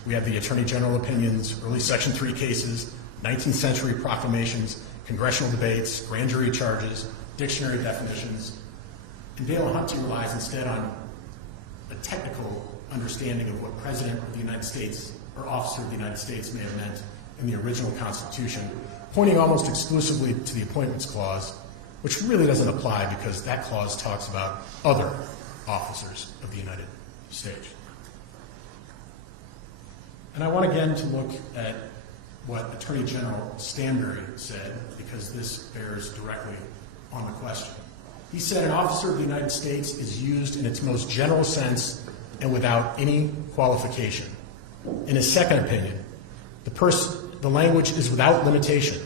We have the Attorney General opinions, early Section 3 cases, 19th century proclamations, congressional debates, grand jury charges, dictionary definitions. And Delahunt relies instead on a technical understanding of what President of the United States or Officer of the United States may have meant in the original Constitution, pointing almost exclusively to the Appointments Clause, which really doesn't apply because that clause talks about other officers of the United States. And I want again to look at what Attorney General Stanbury said, because this bears directly on the question. He said an officer of the United States is used in its most general sense and without any qualification. In his second opinion, the language is without limitation.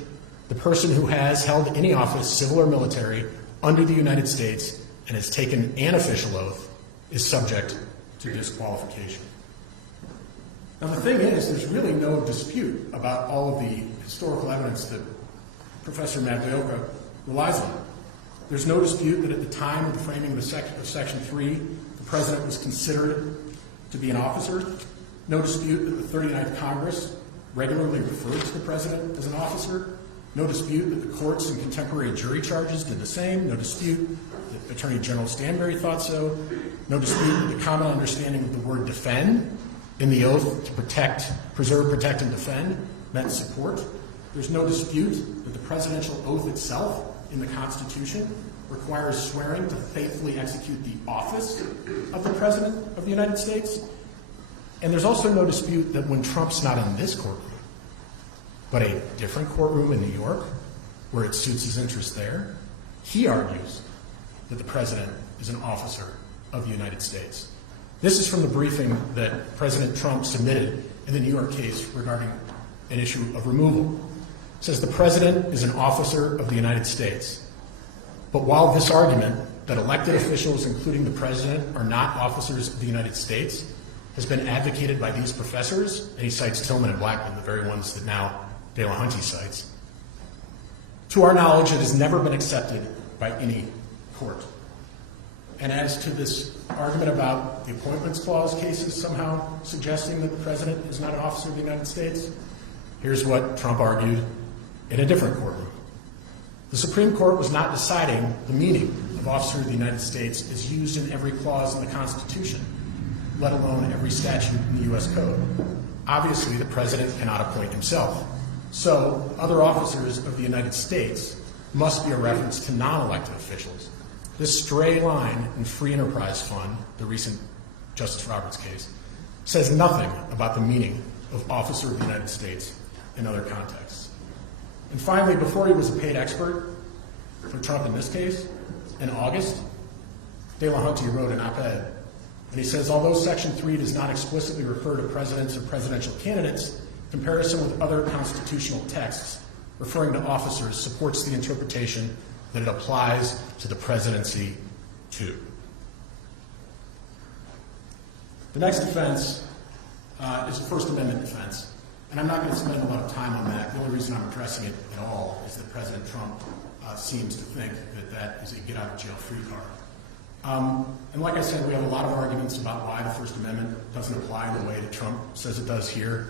The person who has held any office, civil or military, under the United States and has taken an official oath is subject to disqualification. Now the thing is, there's really no dispute about all of the historical evidence that Professor Maglioka relies on. There's no dispute that at the time of the framing of Section 3, the President was considered to be an officer. No dispute that the 39th Congress regularly referred to the President as an officer. No dispute that the courts in contemporary jury charges did the same. No dispute that Attorney General Stanbury thought so. No dispute that the common understanding of the word defend in the oath to protect, preserve, protect, and defend meant support. There's no dispute that the presidential oath itself in the Constitution requires swearing to faithfully execute the office of the President of the United States. And there's also no dispute that when Trump's not in this courtroom, but a different courtroom in New York, where it suits his interest there, he argues that the President is an officer of the United States. This is from the briefing that President Trump submitted in the New York case regarding an issue of removal. It says the President is an officer of the United States. But while this argument that elected officials, including the President, are not officers of the United States, has been advocated by these professors, and he cites Tillman and Blackman, the very ones that now Delahunt cites, to our knowledge, it has never been accepted by any court. And as to this argument about the Appointments Clause cases somehow suggesting that the President is not an officer of the United States, here's what Trump argued in a different courtroom. The Supreme Court was not deciding the meaning of officer of the United States as used in every clause in the Constitution, let alone every statute in the U.S. Code. Obviously, the President cannot appoint himself. So, other officers of the United States must be a reference to non-elected officials. This stray line in Free Enterprise Fund, the recent Justice Roberts case, says nothing about the meaning of officer of the United States in other contexts. And finally, before he was a paid expert for Trump in this case, in August, Delahunt wrote an op-ed, and he says, although Section 3 does not explicitly refer to presidents or presidential candidates, comparison with other constitutional texts referring to officers supports the interpretation that it applies to the presidency too. The next defense is a First Amendment defense, and I'm not going to spend a lot of time on that. The only reason I'm addressing it at all is that President Trump seems to think that that is a get-out-of-jail-free card. And like I said, we have a lot of arguments about why the First Amendment doesn't apply the way that Trump says it does here.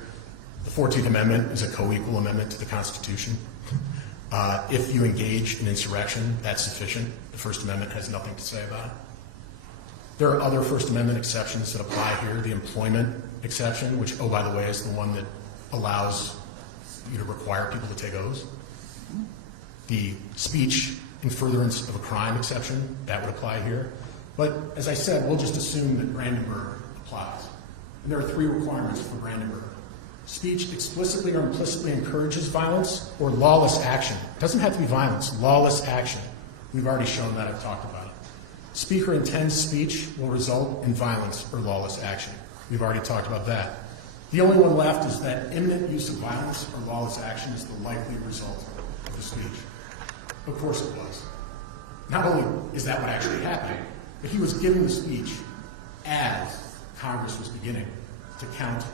The 14th Amendment is a co-equal amendment to the Constitution. If you engage in insurrection, that's sufficient. The First Amendment has nothing to say about it. There are other First Amendment exceptions that apply here. The employment exception, which, oh, by the way, is the one that allows you to require people to take oaths. The speech in furtherance of a crime exception, that would apply here. But as I said, we'll just assume that Brandenburg applies. And there are three requirements for Brandenburg. Speech explicitly or implicitly encourages violence or lawless action. It doesn't have to be violence, lawless action. We've already shown that, I've talked about it. Speaker intends speech will result in violence or lawless action. We've already talked about that. The only one left is that imminent use of violence or lawless action is the likely result of the speech. Of course it was. Not only is that what actually happened, but he was giving the speech as Congress was beginning to count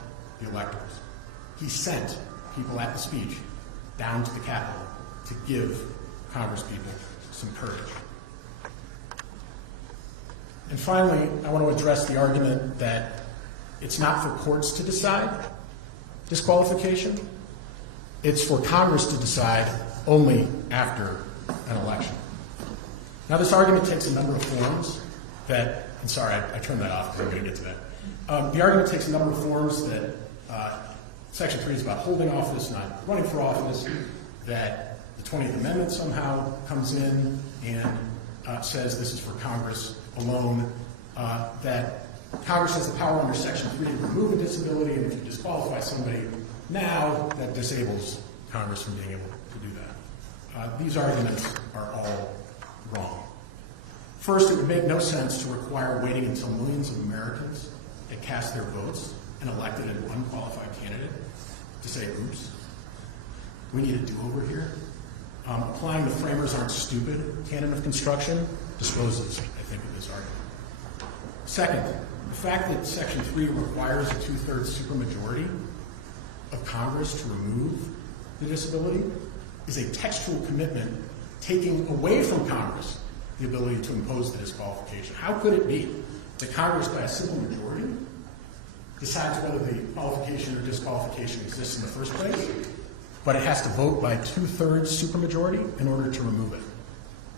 the electors. He sent people at the speech down to the Capitol to give Congresspeople some courage. And finally, I want to address the argument that it's not for courts to decide disqualification. It's for Congress to decide only after an election. Now, this argument takes a number of forms that, and sorry, I turned that off because I'm going to get to that. The argument takes a number of forms that Section 3 is about holding office, not running for office, that the 20th Amendment somehow comes in and says this is for Congress alone, that Congress has the power under Section 3 to remove a disability, and if you disqualify somebody now, that disables Congress from being able to do that. These arguments are all wrong. First, it would make no sense to require waiting until millions of Americans had cast their votes and elected an unqualified candidate to say, oops, we need a do-over here. Applying the framers aren't stupid canon of construction disposes, I think, of this argument. Second, the fact that Section 3 requires a two-thirds supermajority of Congress to remove the disability is a textual commitment taking away from Congress the ability to impose the disqualification. How could it be that Congress, by a simple majority, decides whether the qualification or disqualification exists in the first place, but it has to vote by two-thirds supermajority in order to remove it?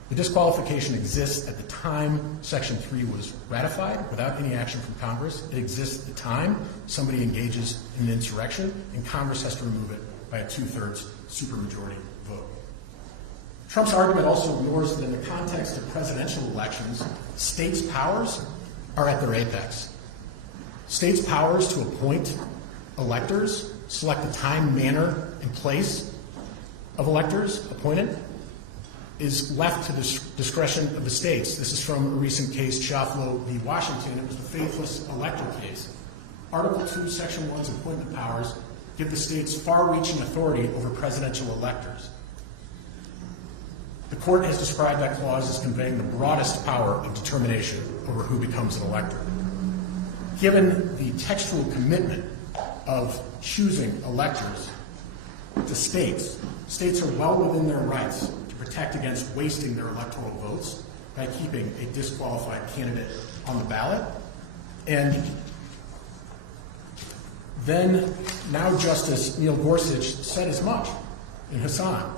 The disqualification exists at the time Section 3 was ratified without any action from Congress. It exists at the time somebody engages in an insurrection, and Congress has to remove it by a two-thirds supermajority vote. Trump's argument also ignores that in the context of presidential elections, states' powers are at their apex. States' powers to appoint electors, select the time, manner, and place of electors appointed, is left to the discretion of the states. This is from a recent case, Chaflo v. Washington. It was the faithless elector case. Article 2, Section 1's appointment powers give the states far-reaching authority over presidential electors. The court has described that clause as conveying the broadest power of determination over who becomes an elector. Given the textual commitment of choosing electors to states, states are well within their rights to protect against wasting their electoral votes by keeping a disqualified candidate on the ballot. And then, now Justice Neil Gorsuch said as much in Hassan.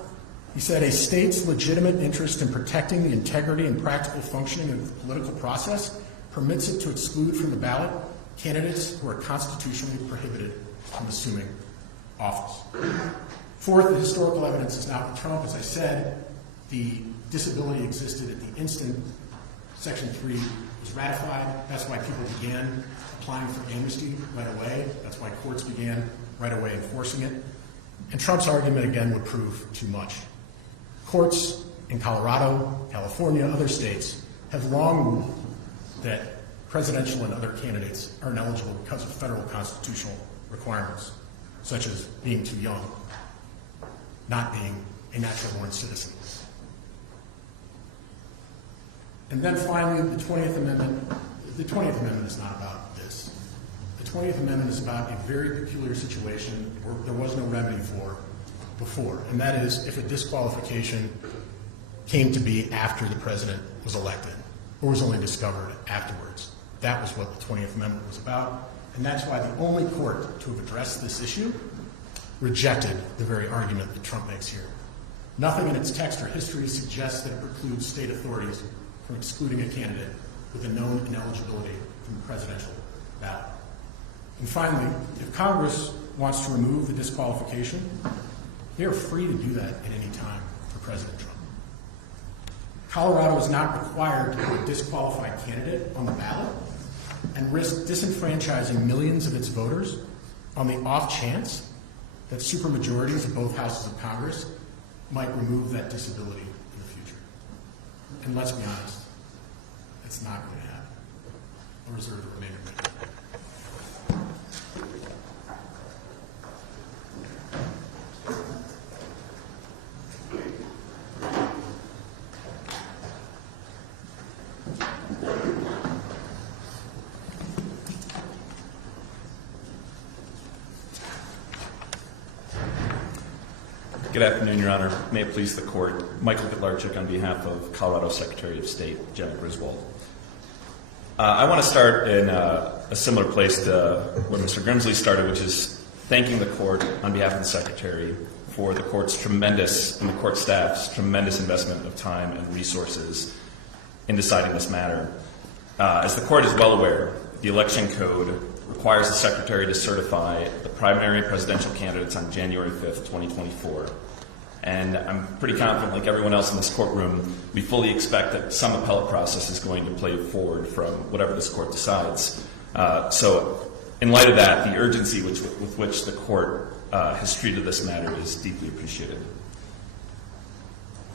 He said, a state's legitimate interest in protecting the integrity and practical functioning of the political process permits it to exclude from the ballot candidates who are constitutionally prohibited from assuming office. Fourth, the historical evidence is not with Trump. As I said, the disability existed at the instant Section 3 was ratified. That's why people began applying for amnesty right away. That's why courts began right away enforcing it. And Trump's argument, again, would prove too much. Courts in Colorado, California, other states have long ruled that presidential and other candidates are ineligible because of federal constitutional requirements, such as being too young, not being a natural-born citizen. And then finally, the 20th Amendment. The 20th Amendment is not about this. The 20th Amendment is about a very peculiar situation where there was no remedy for before, and that is if a disqualification came to be after the president was elected or was only discovered afterwards. That was what the 20th Amendment was about, and that's why the only court to have addressed this issue rejected the very argument that Trump makes here. Nothing in its text or history suggests that it precludes state authorities from excluding a candidate with a known ineligibility from the presidential ballot. And finally, if Congress wants to remove the disqualification, they are free to do that at any time for President Trump. Colorado is not required to put a disqualified candidate on the ballot and risk disenfranchising millions of its voters on the off chance that supermajorities of both houses of Congress might remove that disability in the future. And let's be honest, it's not going to happen. I'll reserve the remainder of my time. Good afternoon, Your Honor. May it please the Court. Michael Kotlarczyk on behalf of Colorado Secretary of State Jenna Griswold. I want to start in a similar place to where Mr. Grimsley started, which is thanking the Court on behalf of the Secretary for the Court's tremendous, and the Court staff's tremendous investment of time and resources in deciding this matter. As the court is well aware, the election code requires the Secretary to certify the primary presidential candidates on January 5th, 2024. And I'm pretty confident, like everyone else in this courtroom, we fully expect that some appellate process is going to play forward from whatever this court decides. So in light of that, the urgency with which the court has treated this matter is deeply appreciated.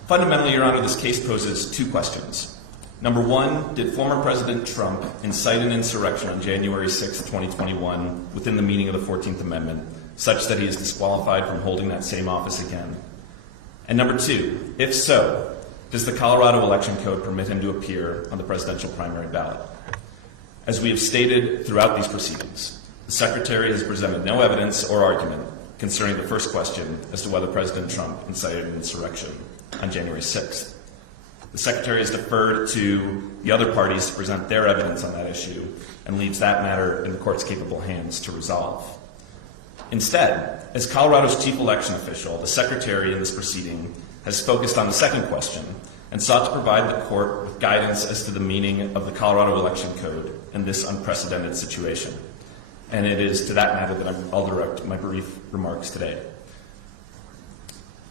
Fundamentally, Your Honor, this case poses two questions. Number one, did former President Trump incite an insurrection on January 6, 2021 within the meaning of the 14th Amendment, such that he is disqualified from holding that same office again? And number two, if so, does the Colorado Election Code permit him to appear on the presidential primary ballot? As we have stated throughout these proceedings, the Secretary has presented no evidence or argument concerning the first question as to whether President Trump incited an insurrection on January 6th. The Secretary has deferred to the other parties to present their evidence on that issue and leaves that matter in the court's capable hands to resolve. Instead, as Colorado's chief election official, the Secretary in this proceeding has focused on the second question and sought to provide the court with guidance as to the meaning of the Colorado Election Code in this unprecedented situation. And it is to that matter that I'll direct my brief remarks today.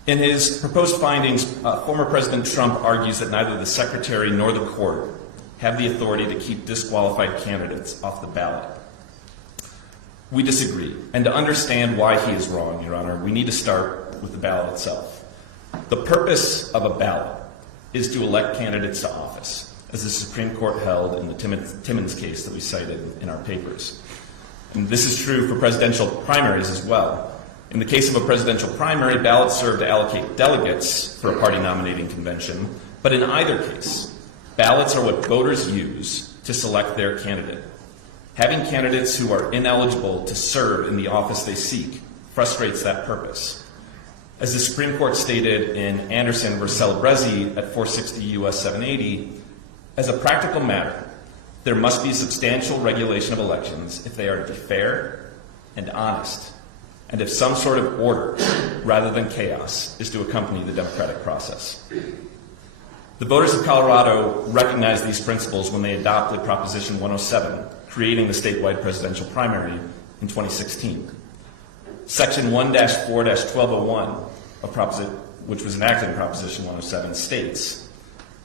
In his proposed findings, former President Trump argues that neither the Secretary nor the court have the authority to keep disqualified candidates off the ballot. We disagree, and to understand why he is wrong, Your Honor, we need to start with the ballot itself. The purpose of a ballot is to elect candidates to office, as the Supreme Court held in the Timmons case that we cited in our papers. And this is true for presidential primaries as well. In the case of a presidential primary, ballots serve to allocate delegates for a party nominating convention, but in either case, ballots are what voters use to select their candidate. Having candidates who are ineligible to serve in the office they seek frustrates that purpose. As the Supreme Court stated in Anderson v. Celebrezzi at 460 U.S. 780, as a practical matter, there must be substantial regulation of elections if they are to be fair and honest, and if some sort of order, rather than chaos, is to accompany the democratic process. The voters of Colorado recognized these principles when they adopted Proposition 107, creating the statewide presidential primary in 2016. Section 1-4-1201 of which was enacted in Proposition 107, states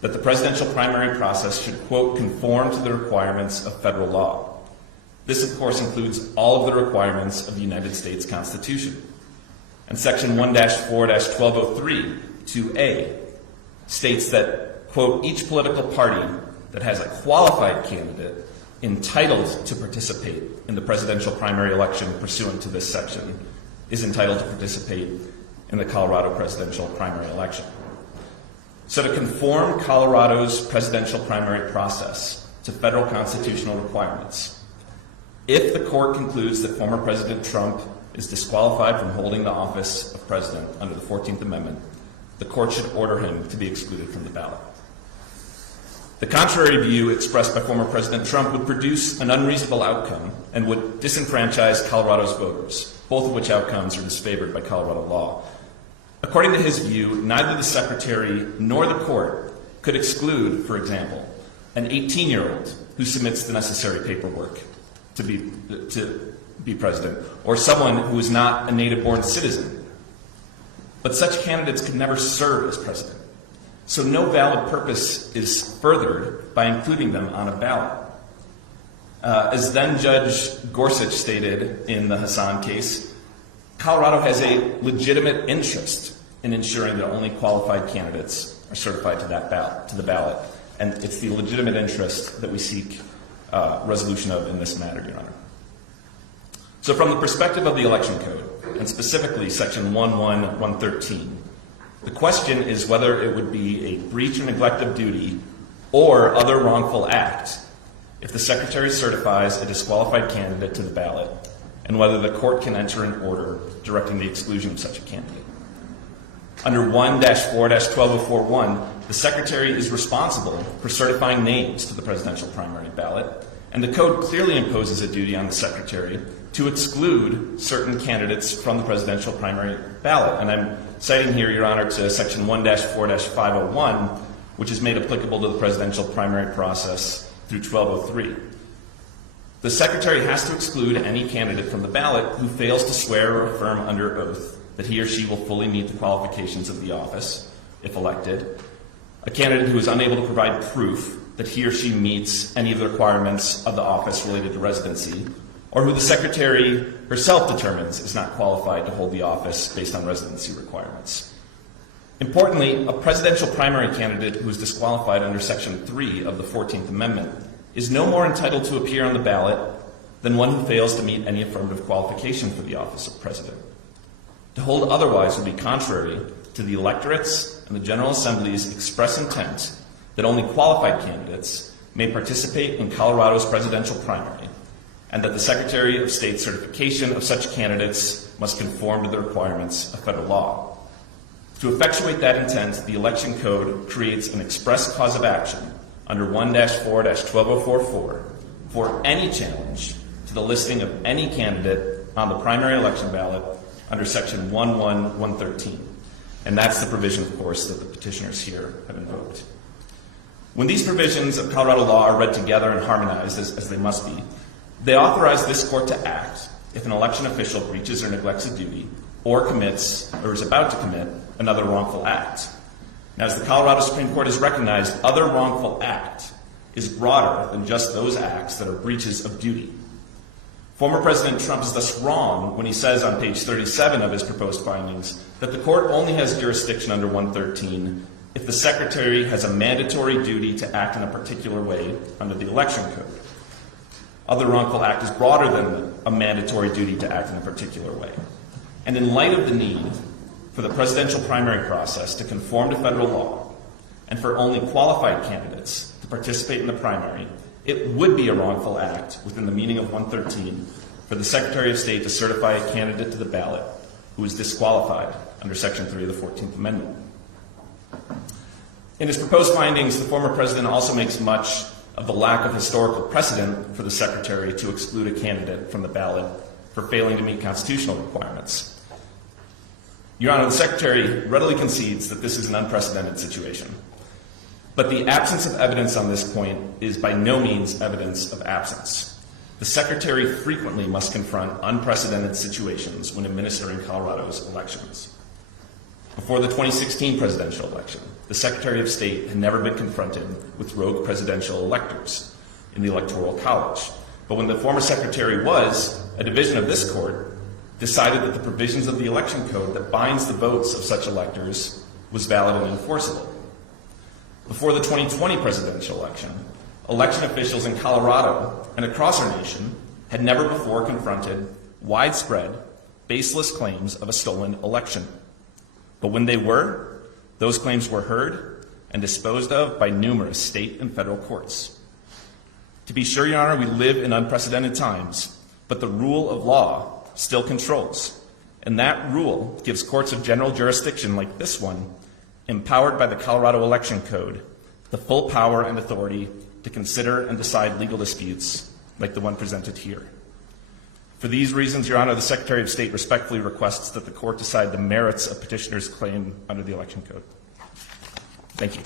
that the presidential primary process should, quote, conform to the requirements of federal law. This, of course, includes all of the requirements of the United States Constitution. And Section 1-4-1203, 2A, states that, quote, each political party that has a qualified candidate entitled to participate in the presidential primary election pursuant to this section is entitled to participate in the Colorado presidential primary election. So to conform Colorado's presidential primary process to federal constitutional requirements, if the court concludes that former President Trump is disqualified from holding the office of president under the 14th Amendment, the court should order him to be excluded from the ballot. The contrary view expressed by former President Trump would produce an unreasonable outcome and would disenfranchise Colorado's voters, both of which outcomes are disfavored by Colorado law. According to his view, neither the Secretary nor the court could exclude, for example, an 18-year-old who submits the necessary paperwork to be president, or someone who is not a native-born citizen. But such candidates could never serve as president. So no valid purpose is furthered by including them on a ballot. As then Judge Gorsuch stated in the Hassan case, Colorado has a legitimate interest in ensuring that only qualified candidates are certified to the ballot. And it's the legitimate interest that we seek resolution of in this matter, Your Honor. So from the perspective of the Election Code, and specifically Section 11113, the question is whether it would be a breach or neglect of duty or other wrongful act if the Secretary certifies a disqualified candidate to the ballot, and whether the court can enter an order directing the exclusion of such a candidate. Under 1-4-12041, the Secretary is responsible for certifying names to the presidential primary ballot, and the code clearly imposes a duty on the Secretary to exclude certain candidates from the presidential primary ballot. And I'm citing here, Your Honor, to Section 1-4-501, which is made applicable to the presidential primary process through 1203. The Secretary has to exclude any candidate from the ballot who fails to swear or affirm under oath that he or she will fully meet the qualifications of the office, if elected, a candidate who is unable to provide proof that he or she meets any of the requirements of the office related to residency, or who the Secretary herself determines is not qualified to hold the office based on residency requirements. Importantly, a presidential primary candidate who is disqualified under Section 3 of the 14th Amendment is no more entitled to appear on the ballot than one who fails to meet any affirmative qualification for the office of president. To hold otherwise would be contrary to the electorate's and the General Assembly's express intent that only qualified candidates may participate in Colorado's presidential primary, and that the Secretary of State's certification of such candidates must conform to the requirements of federal law. To effectuate that intent, the Election Code creates an express cause of action under 1-4-12044 for any challenge to the listing of any candidate on the primary election ballot under Section 11113. And that's the provision, of course, that the petitioners here have invoked. When these provisions of Colorado law are read together and harmonized, as they must be, they authorize this court to act if an election official breaches or neglects a duty or commits or is about to commit another wrongful act. Now, as the Colorado Supreme Court has recognized, other wrongful act is broader than just those acts that are breaches of duty. Former President Trump is thus wrong when he says on page 37 of his proposed findings that the court only has jurisdiction under 113 if the Secretary has a mandatory duty to act in a particular way under the Election Code. Other wrongful act is broader than a mandatory duty to act in a particular way. And in light of the need for the presidential primary process to conform to federal law and for only qualified candidates to participate in the primary, it would be a wrongful act within the meaning of 113 for the Secretary of State to certify a candidate to the ballot who is disqualified under Section 3 of the 14th Amendment. In his proposed findings, the former president also makes much of the lack of historical precedent for the Secretary to exclude a candidate from the ballot for failing to meet constitutional requirements. Your Honor, the Secretary readily concedes that this is an unprecedented situation. But the absence of evidence on this point is by no means evidence of absence. The Secretary frequently must confront unprecedented situations when administering Colorado's elections. Before the 2016 presidential election, the Secretary of State had never been confronted with rogue presidential electors in the Electoral College. But when the former Secretary was, a division of this court decided that the provisions of the Election Code that binds the votes of such electors was valid and enforceable. Before the 2020 presidential election, election officials in Colorado and across our nation had never before confronted widespread, baseless claims of a stolen election. But when they were, those claims were heard and disposed of by numerous state and federal courts. To be sure, Your Honor, we live in unprecedented times, but the rule of law still controls, and that rule gives courts of general jurisdiction like this one, empowered by the Colorado Election Code, the full power and authority to consider and decide legal disputes like the one presented here. For these reasons, Your Honor, the Secretary of State respectfully requests that the court decide the merits of petitioner's claim under the Election Code. Thank you.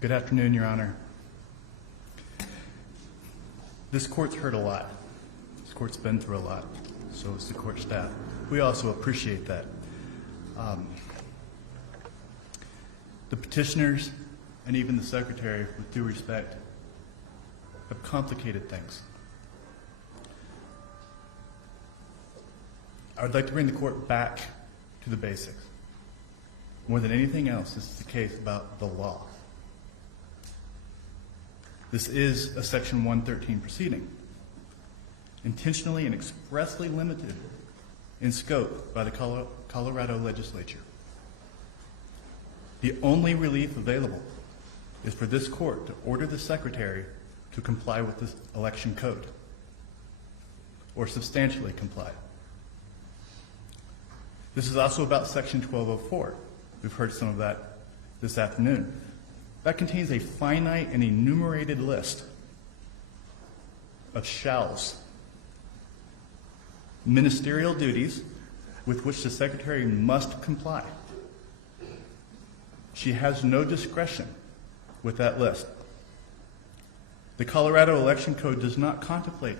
Good afternoon, Your Honor. This court's heard a lot. This court's been through a lot. So has the court staff. We also appreciate that. The petitioners and even the Secretary, with due respect, have complicated things. I would like to bring the court back to the basics. More than anything else, this is the case about the law. This is a Section 113 proceeding, intentionally and expressly limited in scope by the Colorado legislature. The only relief available is for this court to order the Secretary to comply with this election code. or substantially comply. This is also about Section 1204. We've heard some of that this afternoon. That contains a finite and enumerated list of shalls, ministerial duties with which the Secretary must comply. She has no discretion with that list. The Colorado Election Code does not contemplate,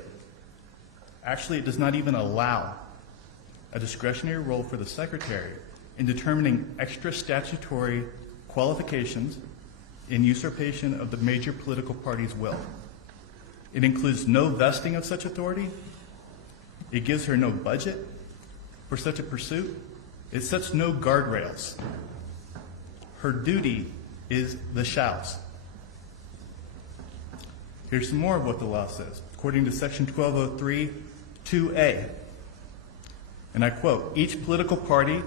actually it does not even allow a discretionary role for the Secretary in determining extra statutory qualifications in usurpation of the major political party's will. It includes no vesting of such authority. It gives her no budget for such a pursuit. It sets no guardrails. Her duty is the shalls. Here's some more of what the law says. According to Section 1203, 2A, and I quote, each political party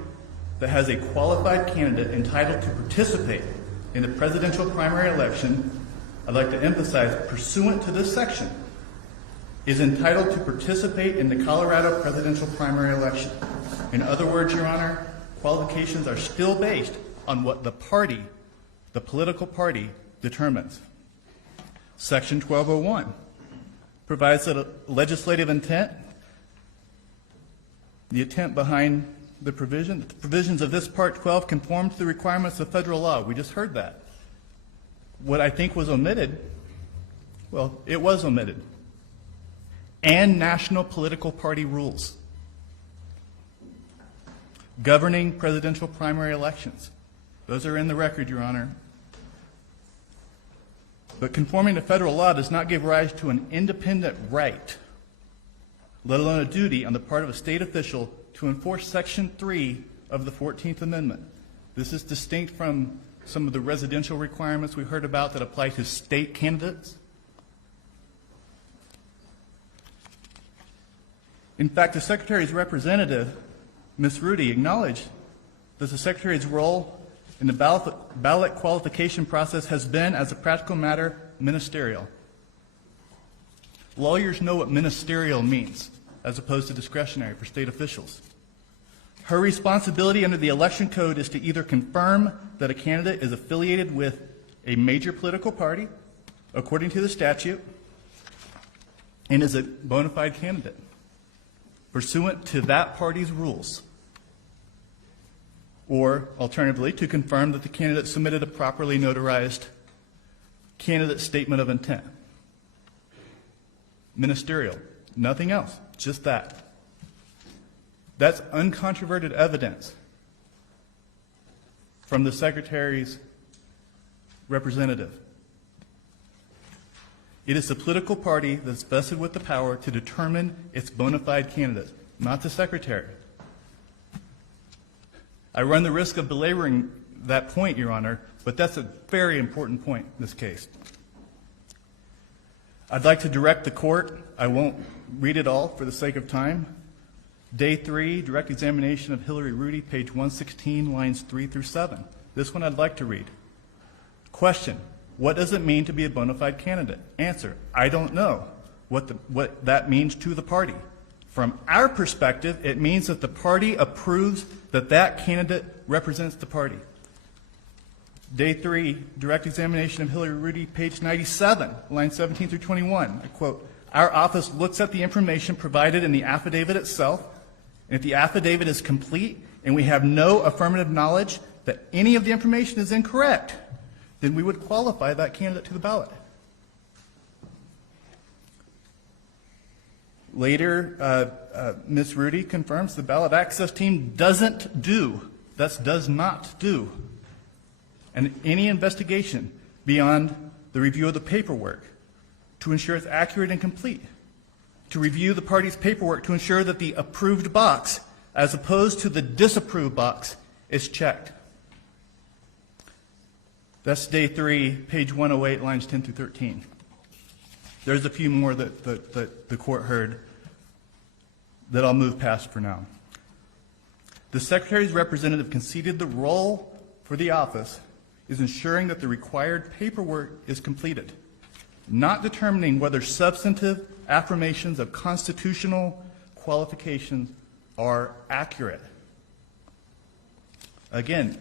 that has a qualified candidate entitled to participate in the presidential primary election, I'd like to emphasize, pursuant to this section, is entitled to participate in the Colorado presidential primary election. In other words, Your Honor, qualifications are still based on what the party, the political party, determines. Section 1201 provides that a legislative intent, the intent behind the provisions of this Part 12 conform to the requirements of federal law. We just heard that. What I think was omitted, well, it was omitted. And national political party rules governing presidential primary elections. Those are in the record, Your Honor. But conforming to federal law does not give rise to an independent right, let alone a duty on the part of a state official to enforce Section 3 of the 14th Amendment. This is distinct from some of the residential requirements we heard about that apply to state candidates. In fact, the Secretary's representative, Ms. Rudy, acknowledged that the Secretary's role in the ballot qualification process has been, as a practical matter, ministerial. Lawyers know what ministerial means, as opposed to discretionary for state officials. Her responsibility under the Election Code is to either confirm that a candidate is affiliated with a major political party, according to the statute, and is a bona fide candidate, pursuant to that party's rules, or, alternatively, to confirm that the candidate submitted a properly notarized candidate statement of intent. Ministerial, nothing else, just that. That's uncontroverted evidence from the Secretary's representative. It is the political party that's vested with the power to determine its bona fide candidate, not the Secretary. I run the risk of belaboring that point, Your Honor, but that's a very important point in this case. I'd like to direct the court. I won't read it all for the sake of time. Day 3, direct examination of Hillary Rudy, page 116, lines 3 through 7. This one I'd like to read. Question: what does it mean to be a bona fide candidate? Answer: I don't know what that means to the party. From our perspective, it means that the party approves that that candidate represents the party. Day 3, direct examination of Hillary Rudy, page 97, lines 17 through 21. I quote, our office looks at the information provided in the affidavit itself, and if the affidavit is complete and we have no affirmative knowledge that any of the information is incorrect, then we would qualify that candidate to the ballot. Later, Ms. Rudy confirms the ballot access team does not do, any investigation beyond the review of the paperwork to ensure it's accurate and complete, to review the party's paperwork to ensure that the approved box, as opposed to the disapproved box, is checked. That's day 3, page 108, lines 10 through 13. There's a few more that the court heard that I'll move past for now. The Secretary's representative conceded the role for the office is ensuring that the required paperwork is completed. not determining whether substantive affirmations of constitutional qualifications are accurate. Again,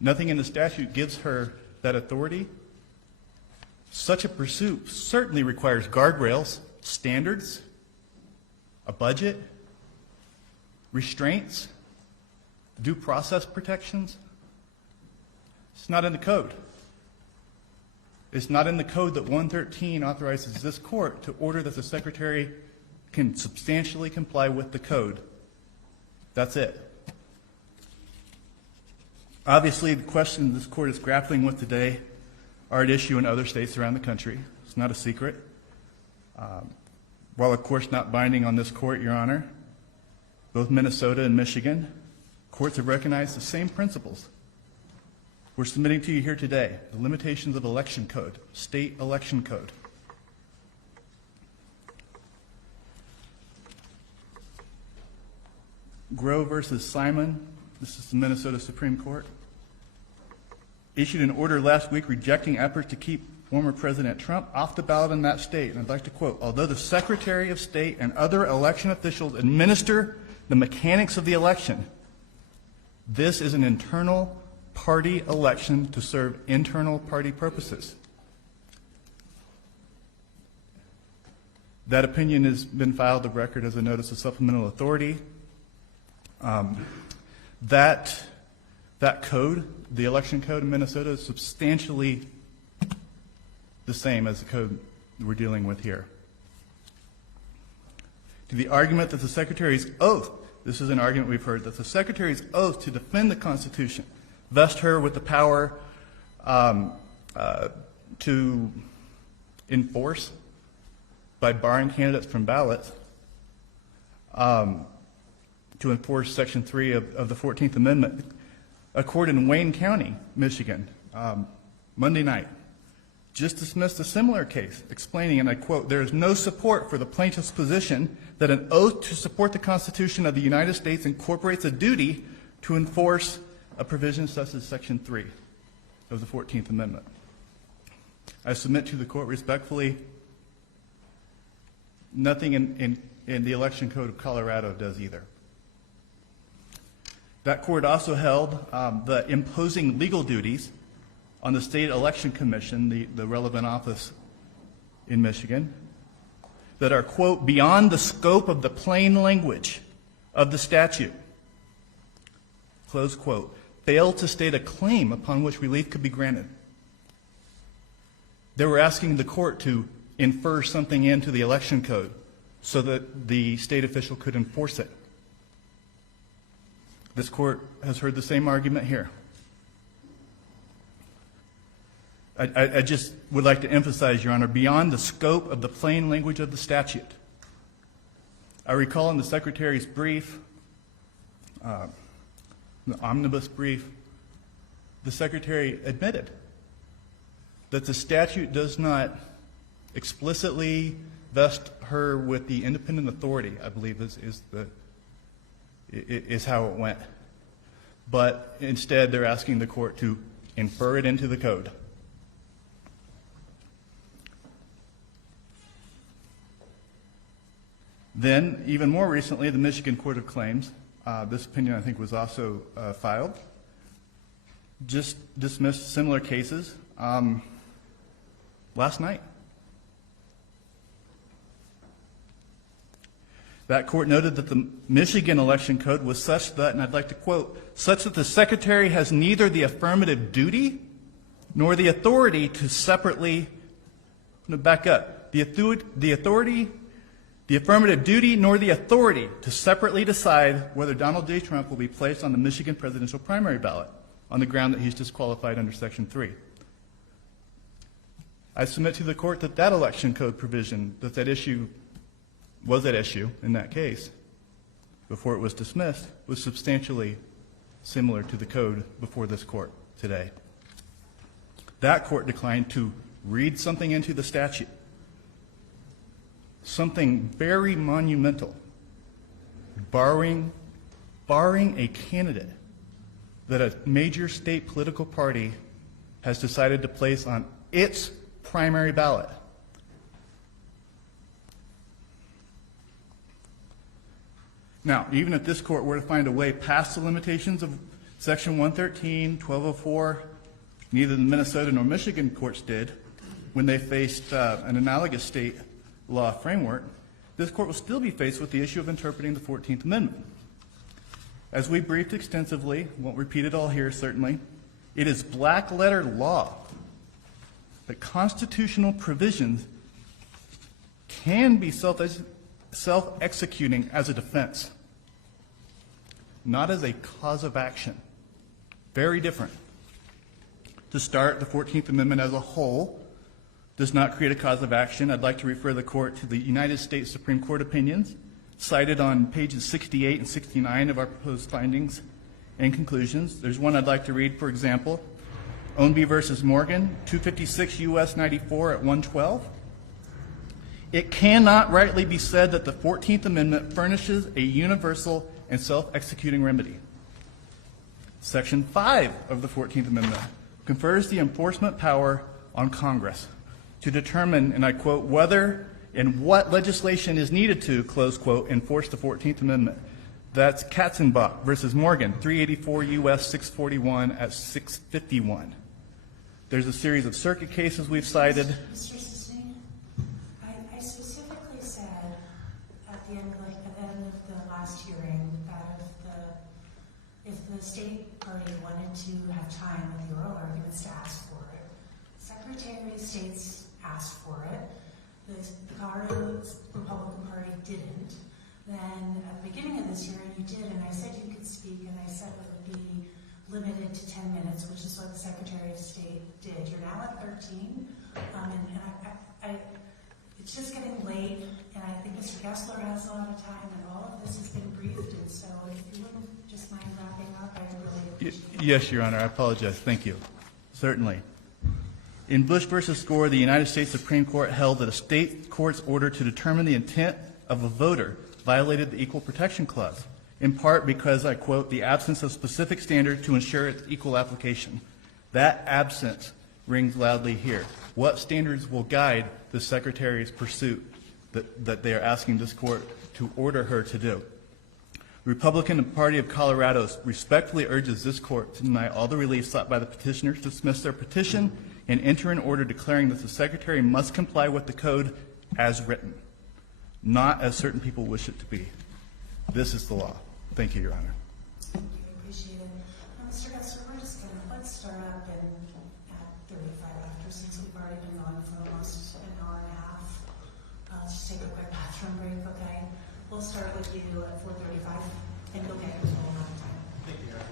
nothing in the statute gives her that authority. Such a pursuit certainly requires guardrails, standards, a budget, restraints, due process protections. It's not in the code. It's not in the code that 113 authorizes this court to order that the Secretary can substantially comply with the code. That's it. Obviously, the questions this court is grappling with today are at issue in other states around the country. It's not a secret. While, of course, not binding on this court, Your Honor, both Minnesota and Michigan, courts have recognized the same principles. We're submitting to you here today the limitations of election code, state election code. Groh versus Simon, this is the Minnesota Supreme Court, issued an order last week rejecting efforts to keep former President Trump off the ballot in that state. And I'd like to quote, although the Secretary of State and other election officials administer the mechanics of the election, this is an internal party election to serve internal party purposes. That opinion has been filed of record as a notice of supplemental authority. That code, the election code in Minnesota, is substantially the same as the code we're dealing with here. To the argument that the Secretary's oath, this is an argument we've heard, that the Secretary's oath to defend the Constitution vest her with the power to enforce, by barring candidates from ballots, to enforce Section 3 of the 14th Amendment. A court in Wayne County, Michigan, Monday night, just dismissed a similar case, explaining, and I quote, there is no support for the plaintiff's position that an oath to support the Constitution of the United States incorporates a duty to enforce a provision such as Section 3 of the 14th Amendment. I submit to the court respectfully, nothing in the election code of Colorado does either. That court also held that imposing legal duties on the State Election Commission, the relevant office in Michigan, that are, quote, beyond the scope of the plain language of the statute, close quote, failed to state a claim upon which relief could be granted. They were asking the court to infer something into the election code so that the state official could enforce it. This court has heard the same argument here. I just would like to emphasize, Your Honor, beyond the scope of the plain language of the statute. I recall in the Secretary's brief, the omnibus brief, the Secretary admitted that the statute does not explicitly vest her with the independent authority, I believe is how it went. But instead, they're asking the court to infer it into the code. Then, even more recently, the Michigan Court of Claims, this opinion I think was also filed, just dismissed similar cases last night. That court noted that the Michigan election code was such that, and I'd like to quote, such that the Secretary has neither the affirmative duty nor the authority to separately, I'm going to back up, the affirmative duty nor the authority to separately decide whether Donald J. Trump will be placed on the Michigan presidential primary ballot on the ground that he's disqualified under Section 3. I submit to the court that that election code provision, that issue was at issue in that case before it was dismissed, was substantially similar to the code before this court today. That court declined to read something into the statute, something very monumental, barring a candidate that a major state political party has decided to place on its primary ballot Now, even if this court were to find a way past the limitations of Section 113, 1204, neither the Minnesota nor Michigan courts did when they faced an analogous state law framework, this court will still be faced with the issue of interpreting the 14th Amendment. As we briefed extensively, won't repeat it all here certainly, it is black letter law that constitutional provisions can be self-executing as a defense, not as a cause of action. Very different. To start, the 14th Amendment as a whole does not create a cause of action. I'd like to refer the court to the United States Supreme Court opinions cited on pages 68 and 69 of our proposed findings and conclusions. There's one I'd like to read, for example, Ownby versus Morgan, 256 U.S. 94 at 112. It cannot rightly be said that the 14th Amendment furnishes a universal and self-executing remedy. Section 5 of the 14th Amendment confers the enforcement power on Congress to determine, and I quote, whether and what legislation is needed to, close quote, enforce the 14th Amendment. That's Katzenbach versus Morgan, 384 U.S. 641 at 651. There's a series of circuit cases we've cited. Mr. Sisney, I specifically said at the end of the last hearing that if the state party wanted to have time with the oral arguments to ask for it, Secretary of State's asked for it, the Colorado Republican Party didn't, then at the beginning of this hearing you did, and I said you could speak, and I said it would be limited to 10 minutes, which is what the Secretary of State did. You're now at 13, and it's just getting late, and I think Mr. Gessler has a lot of time, and all of this has been briefed, and so if you wouldn't just mind wrapping up, I'd really appreciate it. Yes, Your Honor, I apologize. Thank you. Certainly. In Bush versus Gore, the United States Supreme Court held that a state court's order to determine the intent of a voter violated the Equal Protection Clause, in part because, I quote, the absence of specific standard to ensure its equal application. That absence rings loudly here. What standards will guide the Secretary's pursuit that they are asking this court to order her to do? The Republican Party of Colorado respectfully urges this court to deny all the relief sought by the petitioners, dismiss their petition, and enter an order declaring that the Secretary must comply with the code as written, not as certain people wish it to be. This is the law. Thank you, Your Honor. Thank you, I appreciate it. Now, Mr. Gessler, let's start up at 35 after, since we've already been going for almost an hour and a half. Let's just take a quick bathroom break, okay? We'll start with you at 4:35, and you'll get your full amount of time. Thank you, Your Honor.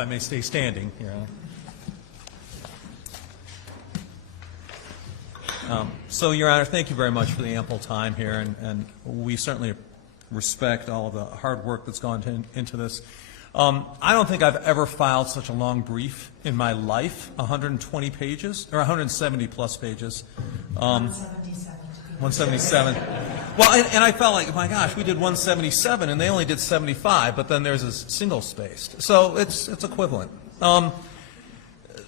I may stay standing, Your Honor. So, Your Honor, thank you very much for the ample time here, and we certainly respect all of the hard work that's gone into this. I don't think I've ever filed such a long brief in my life, 120 pages, or 170 plus pages. 177. Well, and I felt like, my gosh, we did 177, and they only did 75, but then there's a single-spaced. So it's equivalent.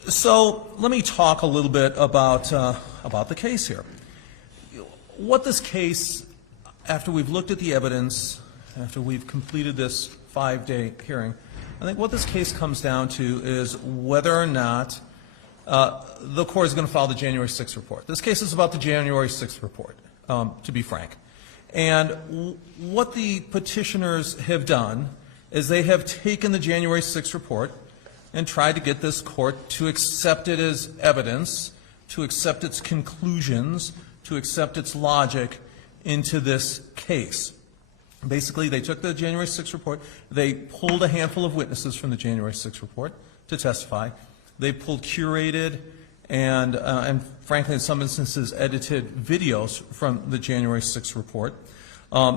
So let me talk a little bit about the case here. What this case, after we've looked at the evidence, after we've completed this 5-day hearing, I think what this case comes down to is whether or not the court is going to file the January 6th report. This case is about the January 6th report, to be frank. And what the petitioners have done is they have taken the January 6th report and tried to get this court to accept it as evidence, to accept its conclusions, to accept its logic into this case. Basically, they took the January 6th report, they pulled a handful of witnesses from the January 6th report to testify. They pulled curated and frankly, in some instances, edited videos from the January 6th report.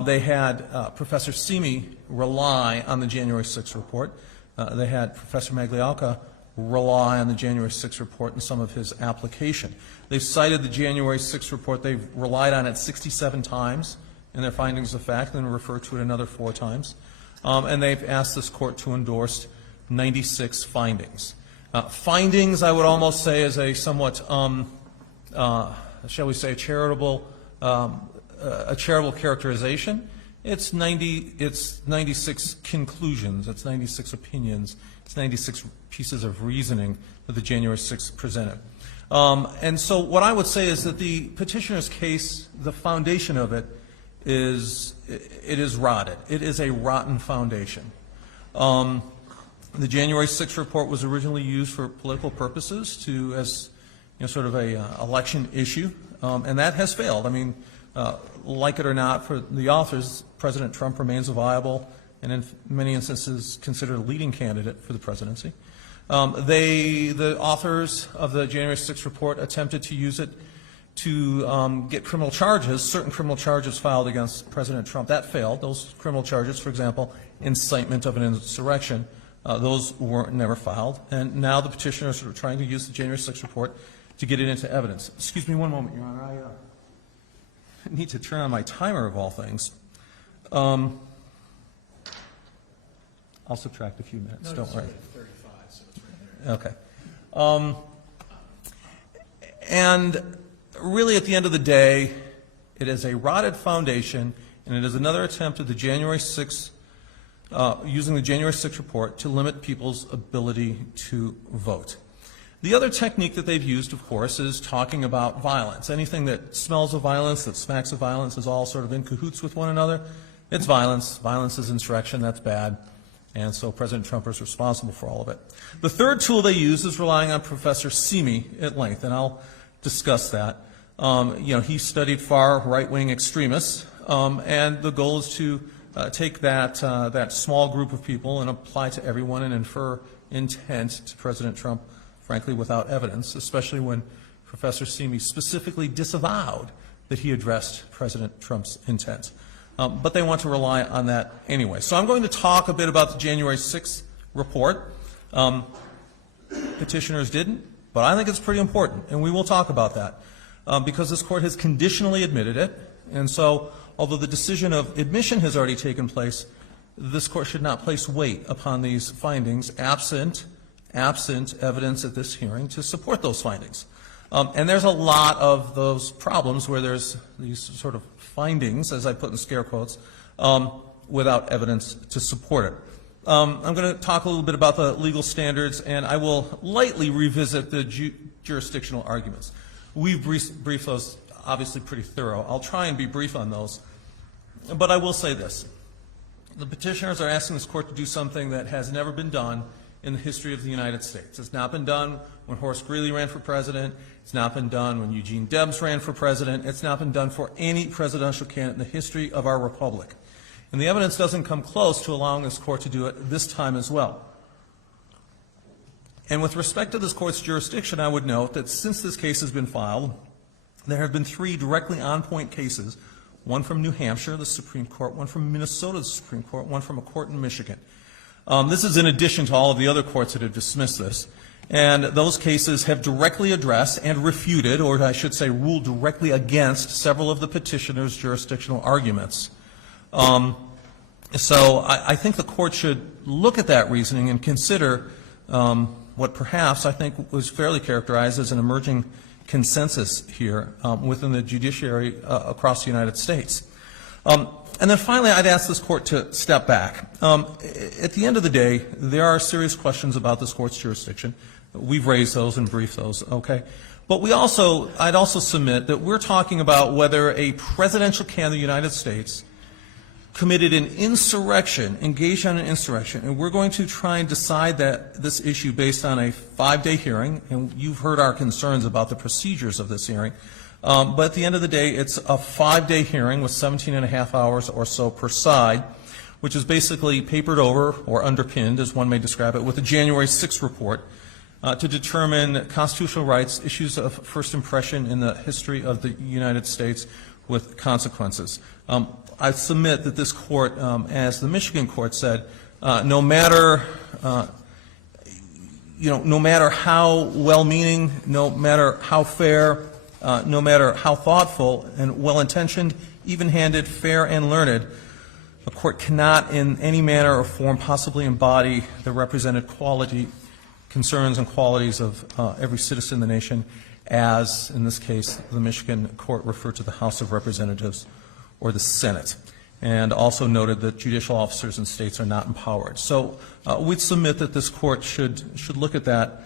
They had Professor Simi rely on the January 6th report. They had Professor Magliocca rely on the January 6th report in some of his application. They've cited the January 6th report. They've relied on it 67 times in their findings of fact, and referred to it another 4 times. And they've asked this court to endorse 96 findings. Findings, I would almost say, is a somewhat, shall we say, charitable characterization. It's 96 conclusions. It's 96 opinions. It's 96 pieces of reasoning that the January 6th presented. And so what I would say is that the petitioner's case, the foundation of it is rotted. It is a rotten foundation. The January 6th report was originally used for political purposes as sort of a election issue, and that has failed. I mean, like it or not, for the authors, President Trump remains a viable and in many instances considered a leading candidate for the presidency. The authors of the January 6th report attempted to use it to get criminal charges, certain criminal charges filed against President Trump. That failed. Those criminal charges, for example, incitement of an insurrection, those were never filed. And now the petitioners are trying to use the January 6th report to get it into evidence. Excuse me one moment, Your Honor. I need to turn on my timer of all things. I'll subtract a few minutes, don't worry. 35, so it's right there. Okay. And really, at the end of the day, it is a rotted foundation, and it is another attempt at the January 6th, using the January 6th report to limit people's ability to vote. The other technique that they've used, of course, is talking about violence. Anything that smells of violence, that smacks of violence, is all sort of in cahoots with one another. It's violence. Violence is insurrection. That's bad. And so President Trump is responsible for all of it. The third tool they use is relying on Professor Simi at length, and I'll discuss that. He studied far right-wing extremists, and the goal is to take that small group of people and apply to everyone and infer intent to President Trump, frankly, without evidence, especially when Professor Simi specifically disavowed that he addressed President Trump's intent. But they want to rely on that anyway. So I'm going to talk a bit about the January 6th report. Petitioners didn't, but I think it's pretty important, and we will talk about that because this court has conditionally admitted it. And so although the decision of admission has already taken place, this court should not place weight upon these findings absent evidence at this hearing to support those findings. And there's a lot of those problems where there's these sort of findings, as I put in scare quotes, without evidence to support it. I'm going to talk a little bit about the legal standards, and I will lightly revisit the jurisdictional arguments. We've briefed those, obviously pretty thorough. I'll try and be brief on those, but I will say this. The petitioners are asking this court to do something that has never been done in the history of the United States. It's not been done when Horace Greeley ran for president. It's not been done when Eugene Debs ran for president. It's not been done for any presidential candidate in the history of our republic. And the evidence doesn't come close to allowing this court to do it this time as well. And with respect to this court's jurisdiction, I would note that since this case has been filed, there have been 3 directly on-point cases, one from New Hampshire, the Supreme Court, one from Minnesota, the Supreme Court, one from a court in Michigan. This is in addition to all of the other courts that have dismissed this. And those cases have directly addressed and refuted, or I should say ruled directly against, several of the petitioner's jurisdictional arguments. So I think the court should look at that reasoning and consider what perhaps I think was fairly characterized as an emerging consensus here within the judiciary across the United States. And then finally, I'd ask this court to step back. At the end of the day, there are serious questions about this court's jurisdiction. We've raised those and briefed those, okay? But I'd also submit that we're talking about whether a presidential candidate of the United States committed an insurrection, engaged in an insurrection, and we're going to try and decide this issue based on a 5-day hearing, and you've heard our concerns about the procedures of this hearing. But at the end of the day, it's a 5-day hearing with 17.5 hours or so per side, which is basically papered over or underpinned, as one may describe it, with a January 6th report to determine constitutional rights, issues of first impression in the history of the United States with consequences. I submit that this court, as the Michigan court said, no matter how well-meaning, no matter how fair, no matter how thoughtful and well-intentioned, even-handed, fair, and learned, a court cannot in any manner or form possibly embody the represented quality, concerns and qualities of every citizen in the nation, as, in this case, the Michigan court referred to the House of Representatives or the Senate, and also noted that judicial officers in states are not empowered. So we'd submit that this court should look at that